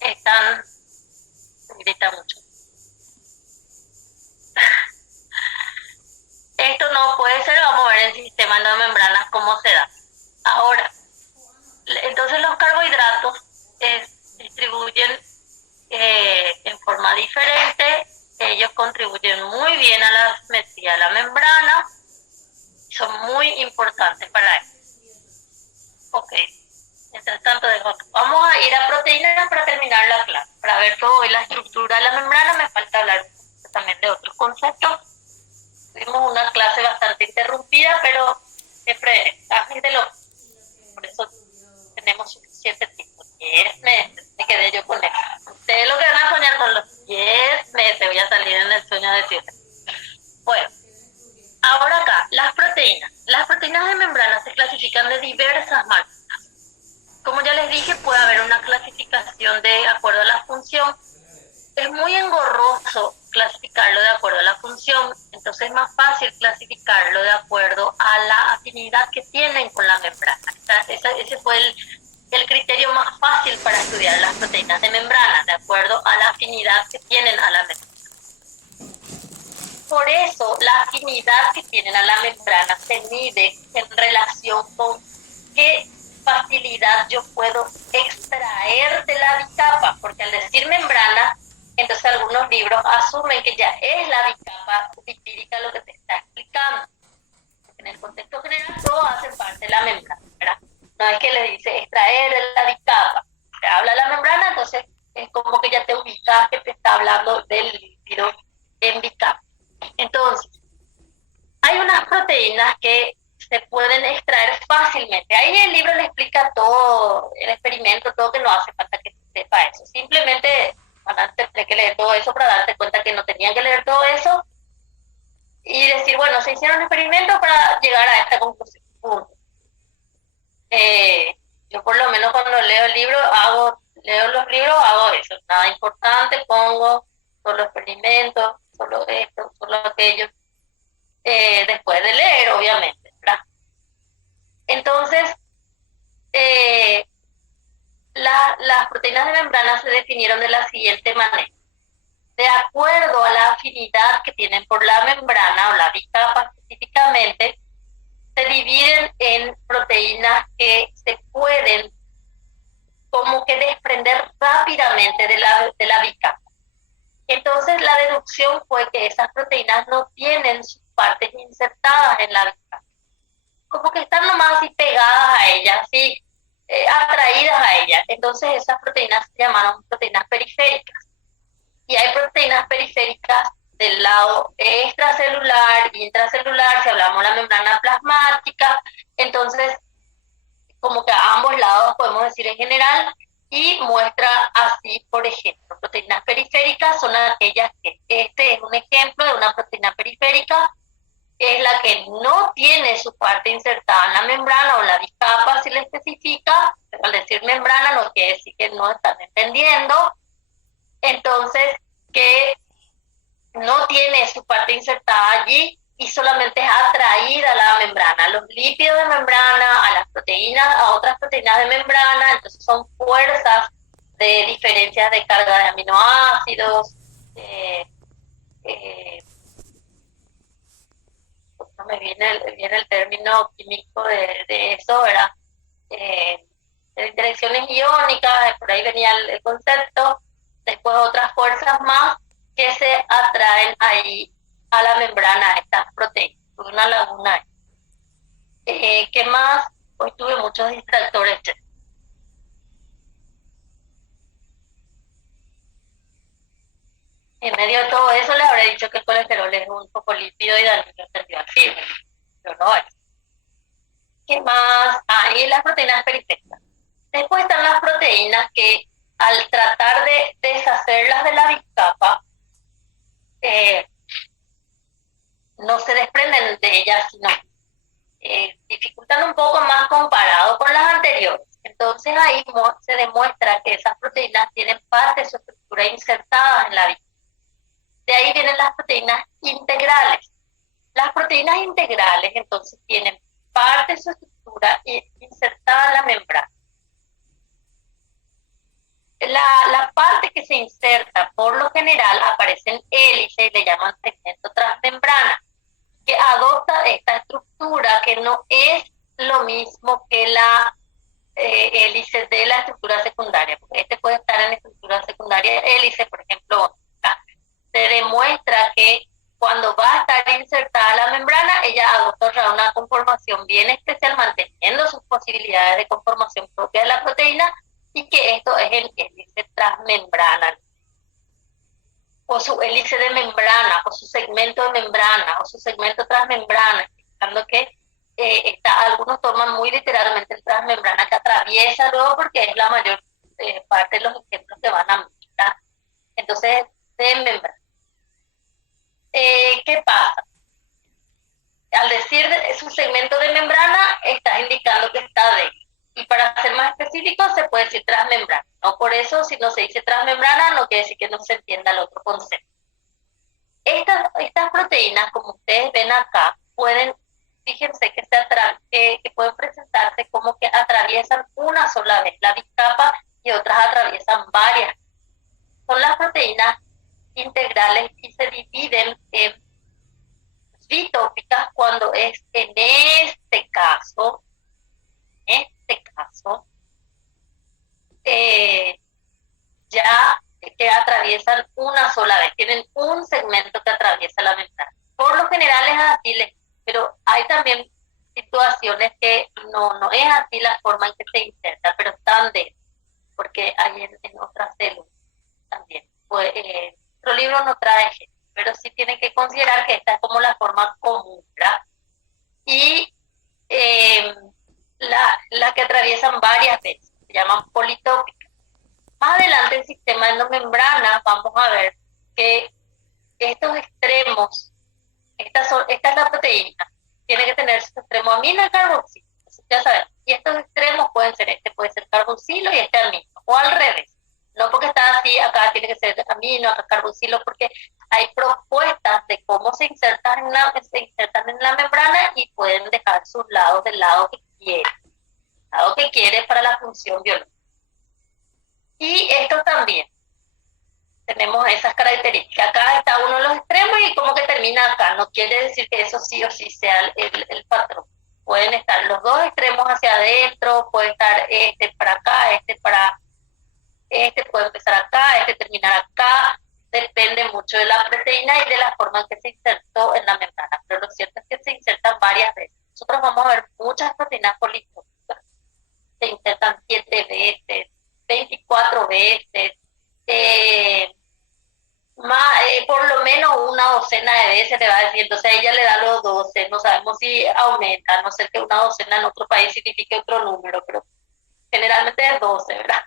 están... grita mucho. Esto no puede ser, vamos a ver en sistema de membranas cómo se da. Ahora, entonces los carbohidratos distribuyen en forma diferente, ellos contribuyen muy bien a la simetría de la membrana, son muy importantes para eso. Ok, mientras tanto vamos a ir a proteínas para terminar la clase, para ver todo la estructura de la membrana. Me falta hablar también de otros conceptos. Tuvimos una clase bastante interrumpida, pero siempre por eso tenemos suficiente tiempo. 10 meses, me quedé yo con eso. Ustedes lo que van a soñar con los 10 meses, voy a salir en el sueño de 7. Bueno, ahora acá, las proteínas. Las proteínas de membrana se clasifican de diversas maneras. Como ya les dije, puede haber una clasificación de acuerdo a la función. Es muy engorroso clasificarlo de acuerdo a la función, entonces es más fácil clasificarlo de acuerdo a la afinidad que tienen con la membrana. Ese fue el criterio más fácil para estudiar las proteínas de membrana, de acuerdo a la afinidad que tienen a la membrana. Por eso, la afinidad que tienen a la membrana se mide en relación con qué facilidad yo puedo extraer de la bicapa, porque al decir membrana, entonces algunos libros asumen que ya es la bicapa lipídica lo que te está explicando. En el contexto general, todos hacen parte de la membrana, ¿verdad? No es que le dice extraer de la bicapa. Se habla de la membrana, entonces es como que ya te ubicas que te está hablando del lípido en bicapa. Entonces, hay unas proteínas que se pueden extraer fácilmente. Ahí el libro le explica todo, el experimento, todo, que no hace falta que sepa eso. Simplemente van a tener que leer todo eso para darte cuenta que no tenían que leer todo eso y decir, bueno, se hicieron experimentos para llegar a esta conclusión. Punto. Yo por lo menos cuando leo el libro, leo los libros, hago eso. Nada importante, pongo solo experimentos, solo esto, solo aquello. Después de leer, obviamente, ¿verdad? Entonces, las proteínas de membrana se definieron de la siguiente manera. De acuerdo a la afinidad que tienen por la membrana o la bicapa específicamente, se dividen en proteínas que se pueden como que desprender rápidamente de la bicapa. Entonces la deducción fue que esas proteínas no tienen sus partes insertadas en la bicapa. Como que están nomás así pegadas a ella, así atraídas a ella. Entonces esas proteínas se llamaron proteínas periféricas. Y hay proteínas periféricas del lado extracelular y intracelular, si hablamos de la membrana plasmática, entonces como que a ambos lados podemos decir en general, y muestra así, por ejemplo, proteínas periféricas son aquellas que, este es un ejemplo de una proteína periférica, es la que no tiene su parte insertada en la membrana o la bicapa, si le especifica, pero al decir membrana no quiere decir que no están entendiendo, entonces que no tiene su parte insertada allí y solamente es atraída a la membrana, a los lípidos de membrana, a las proteínas, a otras proteínas de membrana. Entonces son fuerzas de diferencias de carga de aminoácidos, no me viene el término químico de eso, ¿verdad? De interacciones iónicas, por ahí venía el concepto, después otras fuerzas más que se atraen ahí a la membrana, estas proteínas. Tuve una laguna ahí. ¿Qué más? Hoy tuve muchos distractores. En medio de todo eso les habré dicho que el colesterol es un fosfolípido y dañino radioactivo, pero no es. ¿Qué más? Y las proteínas periféricas. Después están las proteínas que al tratar de deshacerlas de la bicapa, no se desprenden de ellas, sino dificultan un poco más comparado con las anteriores. Entonces ahí se demuestra que esas proteínas tienen parte de su estructura insertada en la bicapa. De ahí vienen las proteínas integrales. Las proteínas integrales entonces tienen parte de su estructura insertada en la membrana. inserta, por lo general aparecen hélices, le llaman segmento transmembrana, que adopta esta estructura que no es lo mismo que la hélice de la estructura secundaria. Este puede estar en la estructura secundaria hélice, por ejemplo, se demuestra que cuando va a estar insertada la membrana, ella adopta una conformación bien especial, manteniendo sus posibilidades de conformación propia de la proteína, y que esto es el hélice transmembrana, o su hélice de membrana, o su segmento de membrana, o su segmento transmembrana, indicando que algunos toman muy literalmente el transmembrana que atraviesa luego, porque es la mayor parte de los ejemplos que van a mostrar. Entonces, de membrana. ¿Qué pasa? Al decir su segmento de membrana, estás indicando que está débil. Y para ser más específico, se puede decir transmembrana. No por eso, si no se dice transmembrana, no quiere decir que no se entienda el otro concepto. Estas proteínas, como ustedes ven acá, fíjense que pueden presentarse como que atraviesan una sola vez la bicapa y otras atraviesan varias. Son las proteínas integrales y se dividen en bitópicas cuando es en este caso ya que atraviesan una sola vez, tienen un segmento que atraviesa la membrana. Por lo general es así, pero hay también situaciones que no es así la forma en que se inserta, pero están dentro, porque hay en otras células también. Pues, nuestro libro no trae ejemplos, pero sí tienen que considerar que esta es como la forma común, ¿verdad? Y la que atraviesan varias veces, se llaman politópicas. Más adelante en sistema endomembrana vamos a ver que estos extremos, esta es la proteína, tiene que tener su extremo amino y carboxilo, ya saben, y estos extremos pueden ser, puede ser carboxilo y amino, o al revés. No porque está así, acá tiene que ser amino, acá carboxilo, porque hay propuestas de cómo se insertan en la membrana y pueden dejar sus lados del lado que quiere para la función biológica. Y esto también, tenemos esas características. Acá está uno de los extremos y como que termina acá. No quiere decir que eso sí o sí sea el patrón. Pueden estar los dos extremos hacia adentro, puede estar para acá, puede empezar acá, terminar acá. Depende mucho de la proteína y de la forma en que se insertó en la membrana. Pero lo cierto es que se insertan varias veces. Nosotros vamos a ver muchas proteínas politópicas. Se insertan 7 veces, 24 veces, por lo menos una docena de veces le va a decir. Entonces a ella le da los 12, no sabemos si aumenta, a no ser que una docena en otro país signifique otro número, pero generalmente es 12, ¿verdad?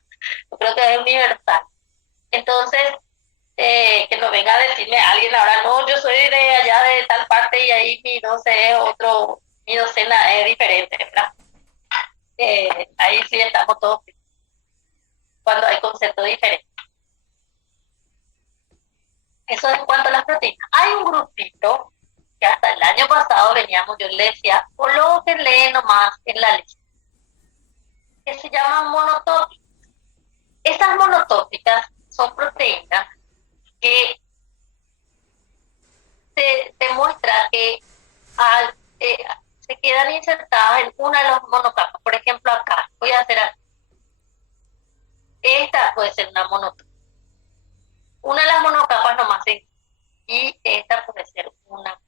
Yo creo que es universal. Entonces, que no venga a decirme alguien ahora, no, yo soy de allá de tal parte y ahí mi 12 es otro, mi docena es diferente, ¿verdad? Ahí sí estamos todos cuando hay conceptos diferentes. Eso es en cuanto a las proteínas. Hay un grupito que hasta el año pasado veníamos, yo le decía, colóquenle nomás en la lista, que se llaman monotópicas. Esas monotópicas son proteínas que se demuestra que se quedan insertadas en una de las monocapas. Por ejemplo, acá, voy a hacer así. Esta puede ser una monotópica. Una de las monocapas nomás y esta puede ser una.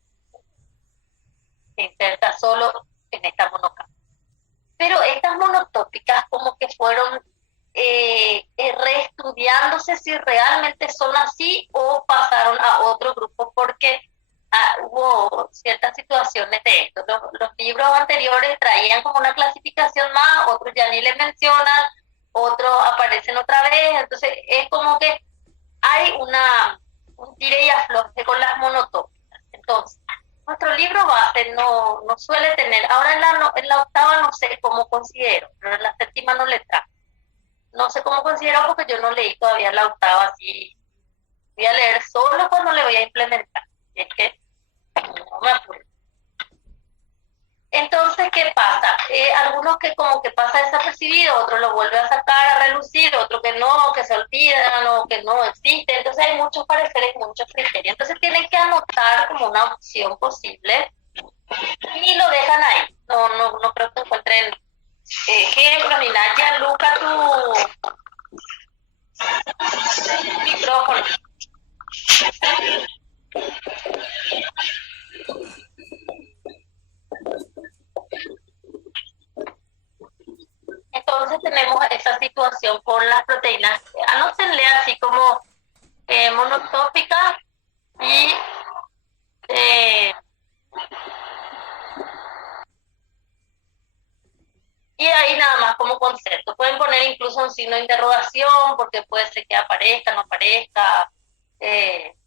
Se inserta solo en esta monocapa. Pero estas monotópicas como que fueron reestudiándose si realmente son así o pasaron a otro grupo, porque hubo ciertas situaciones de esto. Los libros anteriores traían como una clasificación más, otros ya ni le mencionan, otros aparecen otra vez. Entonces es como que hay un tire y afloje con las monotópicas. Entonces, nuestro libro base no suele tener, ahora en la octava no sé cómo considero, pero en la séptima no le trajo. No sé cómo considero porque yo no leí todavía la octava, así voy a leer solo cuando le voy a implementar. Y es que no me apuro. Entonces, ¿qué pasa? Algunos que como que pasa desapercibido, otros lo vuelve a sacar a relucir, otro que no, que se olvidan o que no existen. Entonces hay muchos pareceres, muchos criterios. Entonces tienen que anotar como una opción posible y lo dejan ahí. No creo que encuentren ejemplos ni nada. Gianluca, tu micrófono. Entonces tenemos esa situación con las proteínas. Anótenle así como monotópica y ahí nada más como concepto. Pueden poner incluso un signo de interrogación porque puede ser que aparezca, no aparezca,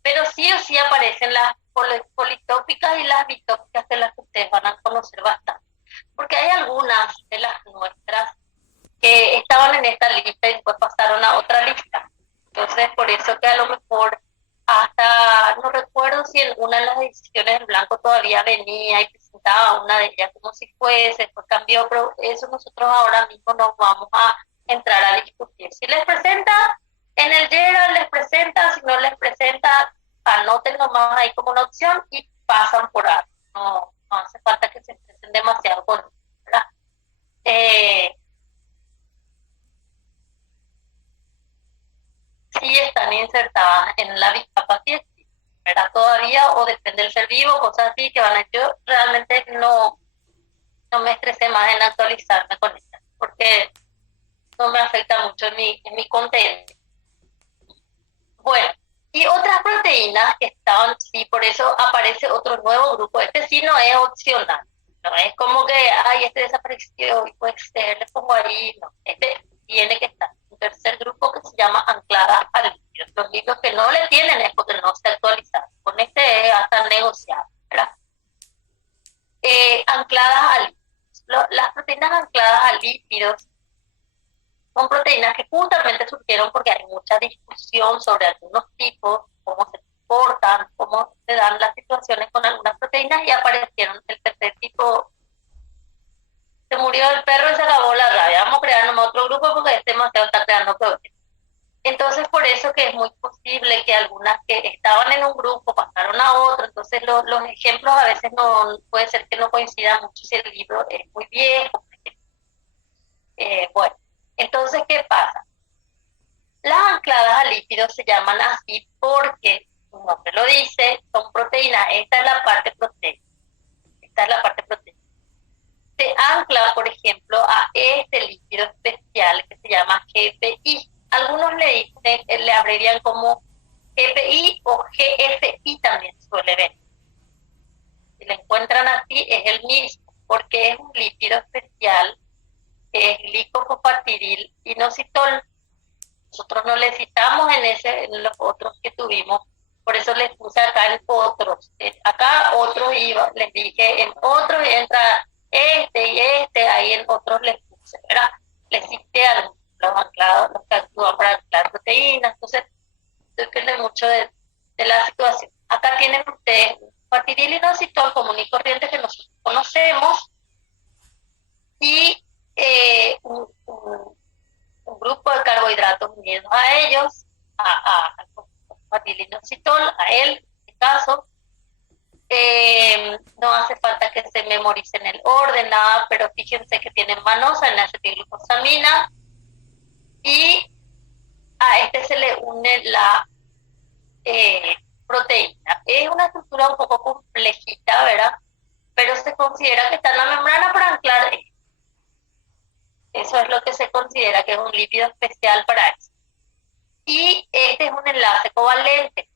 pero sí o sí aparecen las politópicas y las bitópicas, de las que ustedes van a conocer bastante. Porque hay algunas de las nuestras que estaban en esta lista y después pasaron a otra lista. Entonces, por eso que a lo mejor hasta, no recuerdo si en una de las ediciones en blanco todavía venía y presentaba una de ellas como si fuese, después cambió, pero eso nosotros ahora mismo no vamos a entrar a discutir. Si les presenta en el Gerald, les presenta, si no les presenta, anoten nomás ahí como una opción y pasan por ahí. No hace falta que se estresen demasiado con eso, ¿verdad? Sí están insertadas en la discapacidad, ¿verdad? Todavía, o depende del ser vivo, cosas así que van a... Yo realmente no me estresé más en actualizarme con ella, porque no me afecta mucho en mi contenido. Bueno, y otras proteínas que estaban, sí, por eso aparece otro nuevo grupo. Este sí no es opcional, no es como que, ay, este desapareció y puede ser, le pongo ahí, no, este tiene que estar. Un tercer grupo que se llama ancladas al litio. Los libros que no le tienen es porque no se actualizan. Con este es hasta negociado, ¿verdad? Ancladas a lípidos. Las proteínas ancladas a lípidos son proteínas que justamente surgieron porque hay mucha discusión sobre algunos tipos, cómo se comportan, cómo se dan las situaciones con algunas proteínas, y aparecieron el tercer tipo. Se murió el perro y se acabó la rabia. Vamos a crear nomás otro grupo porque este demasiado está creando problemas. Entonces, por eso que es muy posible que algunas que estaban en un grupo pasaron a otro. Entonces, los ejemplos a veces no puede ser que no coincidan mucho si el libro es muy viejo. Bueno, entonces, ¿qué pasa? Las ancladas a lípidos se llaman así porque, su nombre lo dice, son proteínas. Esta es la parte proteica. Esta es la parte proteica. Se ancla, por ejemplo, a este lípido especial que se llama GPI. Algunos le dicen, le abrevian como GPI o GFI, también suele ver. Si le encuentran así, es el mismo, porque es un lípido especial que es glicofosfatidil inositol. Nosotros no le citamos en los otros que tuvimos, por eso les puse acá en otros. Acá otros iba, les dije en otros entra este y este, ahí en otros les puse, ¿verdad? Les cité a los anclados, los que actúan para anclar proteínas. Entonces depende mucho de la situación. Acá tienen ustedes fatidil inositol común y corriente que nosotros conocemos, y un grupo de carbohidratos unidos a ellos, al fatidil inositol, a él, en este caso. No hace falta que se memoricen el orden, nada, pero fíjense que tienen manosa en la acetilglucosamina, y a este se le une la proteína. Es una estructura un poco complejita, ¿verdad? Pero se considera que está en la membrana para anclar. Eso es lo que se considera que es un lípido especial para eso. Y este es un enlace covalente.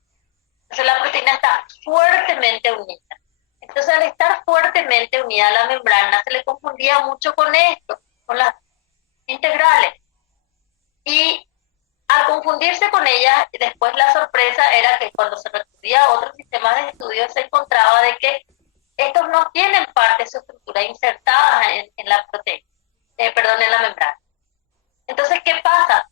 Entonces la proteína está fuertemente unida. Entonces, al estar fuertemente unida a la membrana, se le confundía mucho con esto, con las integrales. Y al confundirse con ellas, después la sorpresa era que cuando se recurría a otros sistemas de estudio, se encontraba de que estos no tienen parte de su estructura insertada en la proteína, en la membrana. Entonces, ¿qué pasa?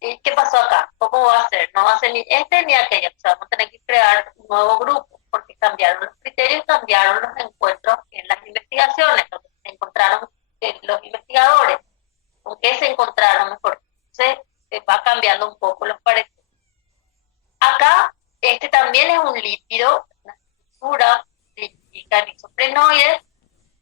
¿Qué pasó acá? ¿Cómo va a ser? No va a ser ni este ni aquello. O sea, vamos a tener que crear un nuevo grupo, porque cambiaron los criterios, cambiaron los encuentros en las investigaciones, lo que se encontraron los investigadores. ¿Con qué se encontraron mejor? Entonces va cambiando un poco los pareceres. Acá, este también es un lípido, una estructura lipídica en isoprenoides,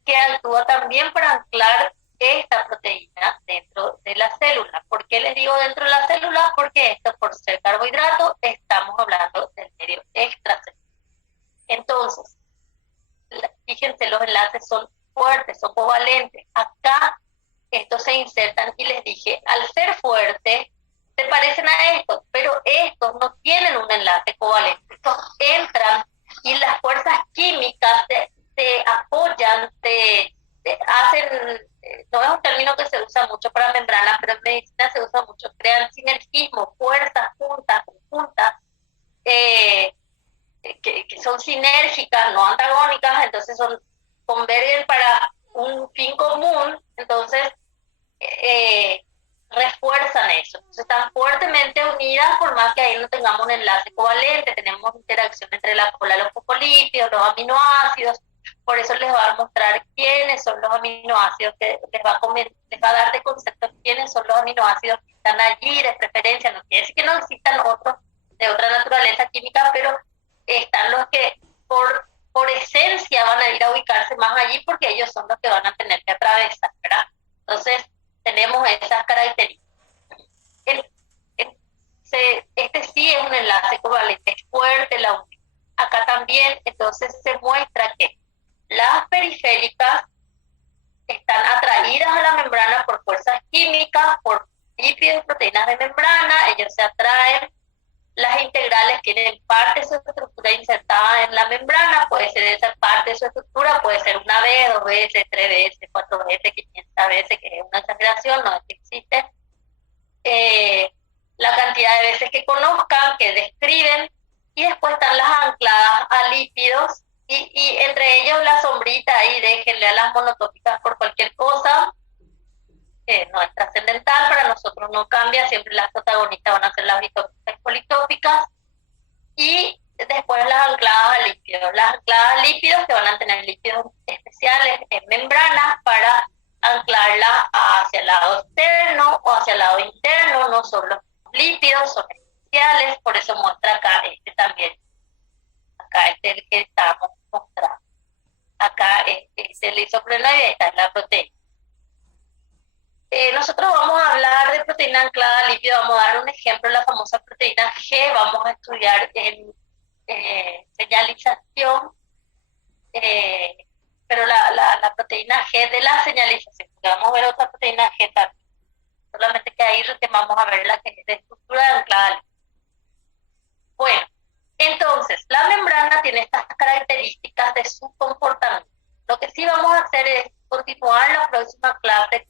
que actúa también para anclar esta proteína dentro de la célula. ¿Por qué les digo dentro de la célula? Porque esto, por ser carbohidrato, estamos hablando del medio extracelular. Entonces, fíjense, los enlaces son fuertes, son covalentes. Acá estos se insertan y les dije, al ser fuertes, se parecen a estos, pero estos no tienen un enlace covalente. Estos entran y las fuerzas químicas te apoyan, te hacen, no es un término que se usa mucho para membranas, pero en medicina se usa mucho, crean sinergismo, fuerzas juntas, conjuntas, que son sinérgicas, no antagónicas, entonces convergen para un fin común, entonces refuerzan eso. Entonces están fuertemente unidas, por más que ahí no tengamos un enlace covalente, tenemos interacción entre la cola, los fosfolípidos, los aminoácidos. Por eso les va a mostrar quiénes son los aminoácidos, que les va a dar de concepto quiénes son los aminoácidos que están allí de preferencia. No quiere decir que no existan otros de otra naturaleza química, pero están los que por esencia van a ir a ubicarse más allí, porque ellos son los que van a tener que atravesar, ¿verdad? Entonces, tenemos esas características. Este sí es un enlace covalente, es fuerte la unión. Acá también, entonces, se muestra que las periféricas están atraídas a la membrana por fuerzas químicas, por lípidos y proteínas de membrana, ellos se atraen. Las integrales tienen parte de su estructura insertada en la membrana, puede ser esa parte de su estructura, puede ser una vez, 2 veces, 3 veces, 4 veces, 500 veces, que es una exageración, no es que existe. La cantidad de veces que conozcan, que describen, y después están las ancladas a lípidos, y entre ellos la sombrita ahí, déjenle a las monotópicas por cualquier cosa, que no es trascendental, para nosotros no cambia, siempre las protagonistas van a ser las bitópicas y politópicas, y después las ancladas a lípidos que van a tener lípidos especiales en membranas para anclarlas hacia el lado externo o hacia el lado interno. No son los lípidos, son especiales, por eso muestra acá este también. Acá este es el que estamos mostrando. Acá es el isoprenoide, esta es la proteína. Nosotros vamos a hablar de proteína anclada a lípido, vamos a dar un ejemplo, la famosa proteína G, vamos a estudiar en señalización, pero la proteína G de la señalización, porque vamos a ver otra proteína G también, solamente que ahí vamos a ver la que es de estructura anclada a lípido. Bueno, entonces, la membrana tiene estas características de su comportamiento. Lo que sí vamos a hacer es continuar la próxima clase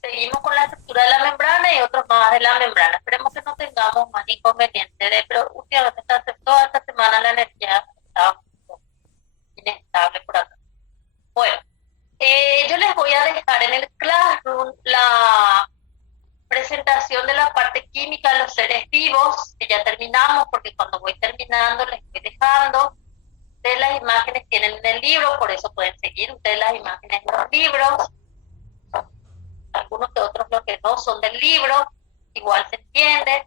seguimos con la estructura de la membrana y otros más de la membrana. Esperemos que no tengamos más inconvenientes, pero últimamente toda esta semana la energía está inestable por acá. Bueno, yo les voy a dejar en el Classroom la presentación de la parte química de los seres vivos, que ya terminamos, porque cuando voy terminando les voy dejando. Ustedes las imágenes tienen en el libro, por eso pueden seguir ustedes las imágenes de los libros. Algunos que otros los que no son del libro, igual se entiende.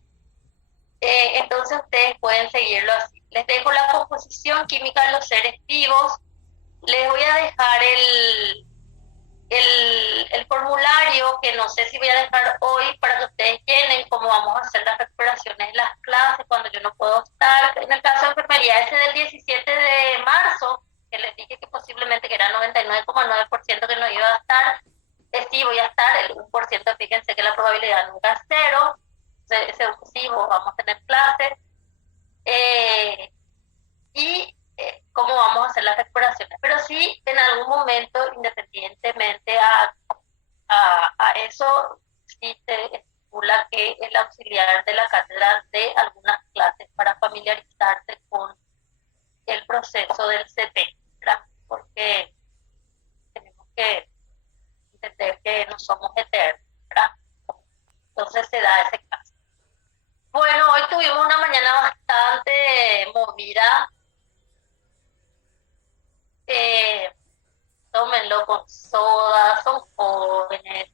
Entonces ustedes pueden seguirlo así. Les dejo la composición química de los seres vivos. Les voy a dejar el formulario, que no sé si voy a dejar hoy, para que ustedes llenen cómo vamos a hacer las recuperaciones en las clases cuando yo no puedo estar. En el caso de enfermería, ese del 17 de marzo, que les dije que posiblemente que era 99,9% que no iba a estar, sí voy a estar, el 1%, fíjense que la probabilidad nunca es cero, sí vamos a tener clases, y cómo vamos a hacer las recuperaciones. Pero sí, en algún momento, independientemente a eso, sí se estipula que el auxiliar de la cátedra de algunas clases para familiarizarse con el proceso del CP, ¿verdad? Porque tenemos que entender que no somos eternos, ¿verdad? Entonces se da ese caso. Bueno, hoy tuvimos una mañana bastante movida. Tómenlo con soda, son jóvenes.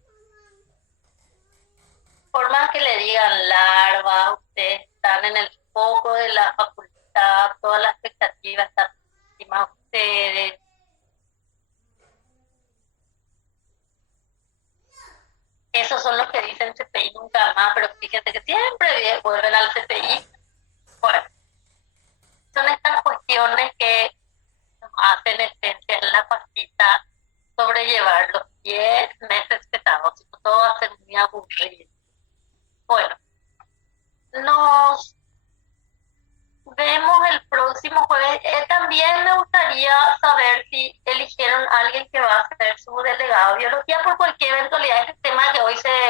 Por más que le digan larva, ustedes están en el foco de la facultad, toda la expectativa está encima de ustedes. Esos son los que dicen CPI nunca más, pero fíjate que siempre vuelven al CPI. Bueno, son estas cuestiones que nos hacen esencia en la pastita sobrellevar los 10 meses pesados, y todo va a ser muy aburrido. Bueno, nos vemos el próximo jueves. También me gustaría saber si eligieron a alguien que va a ser su delegado de biología por cualquier eventualidad. Este tema que hoy se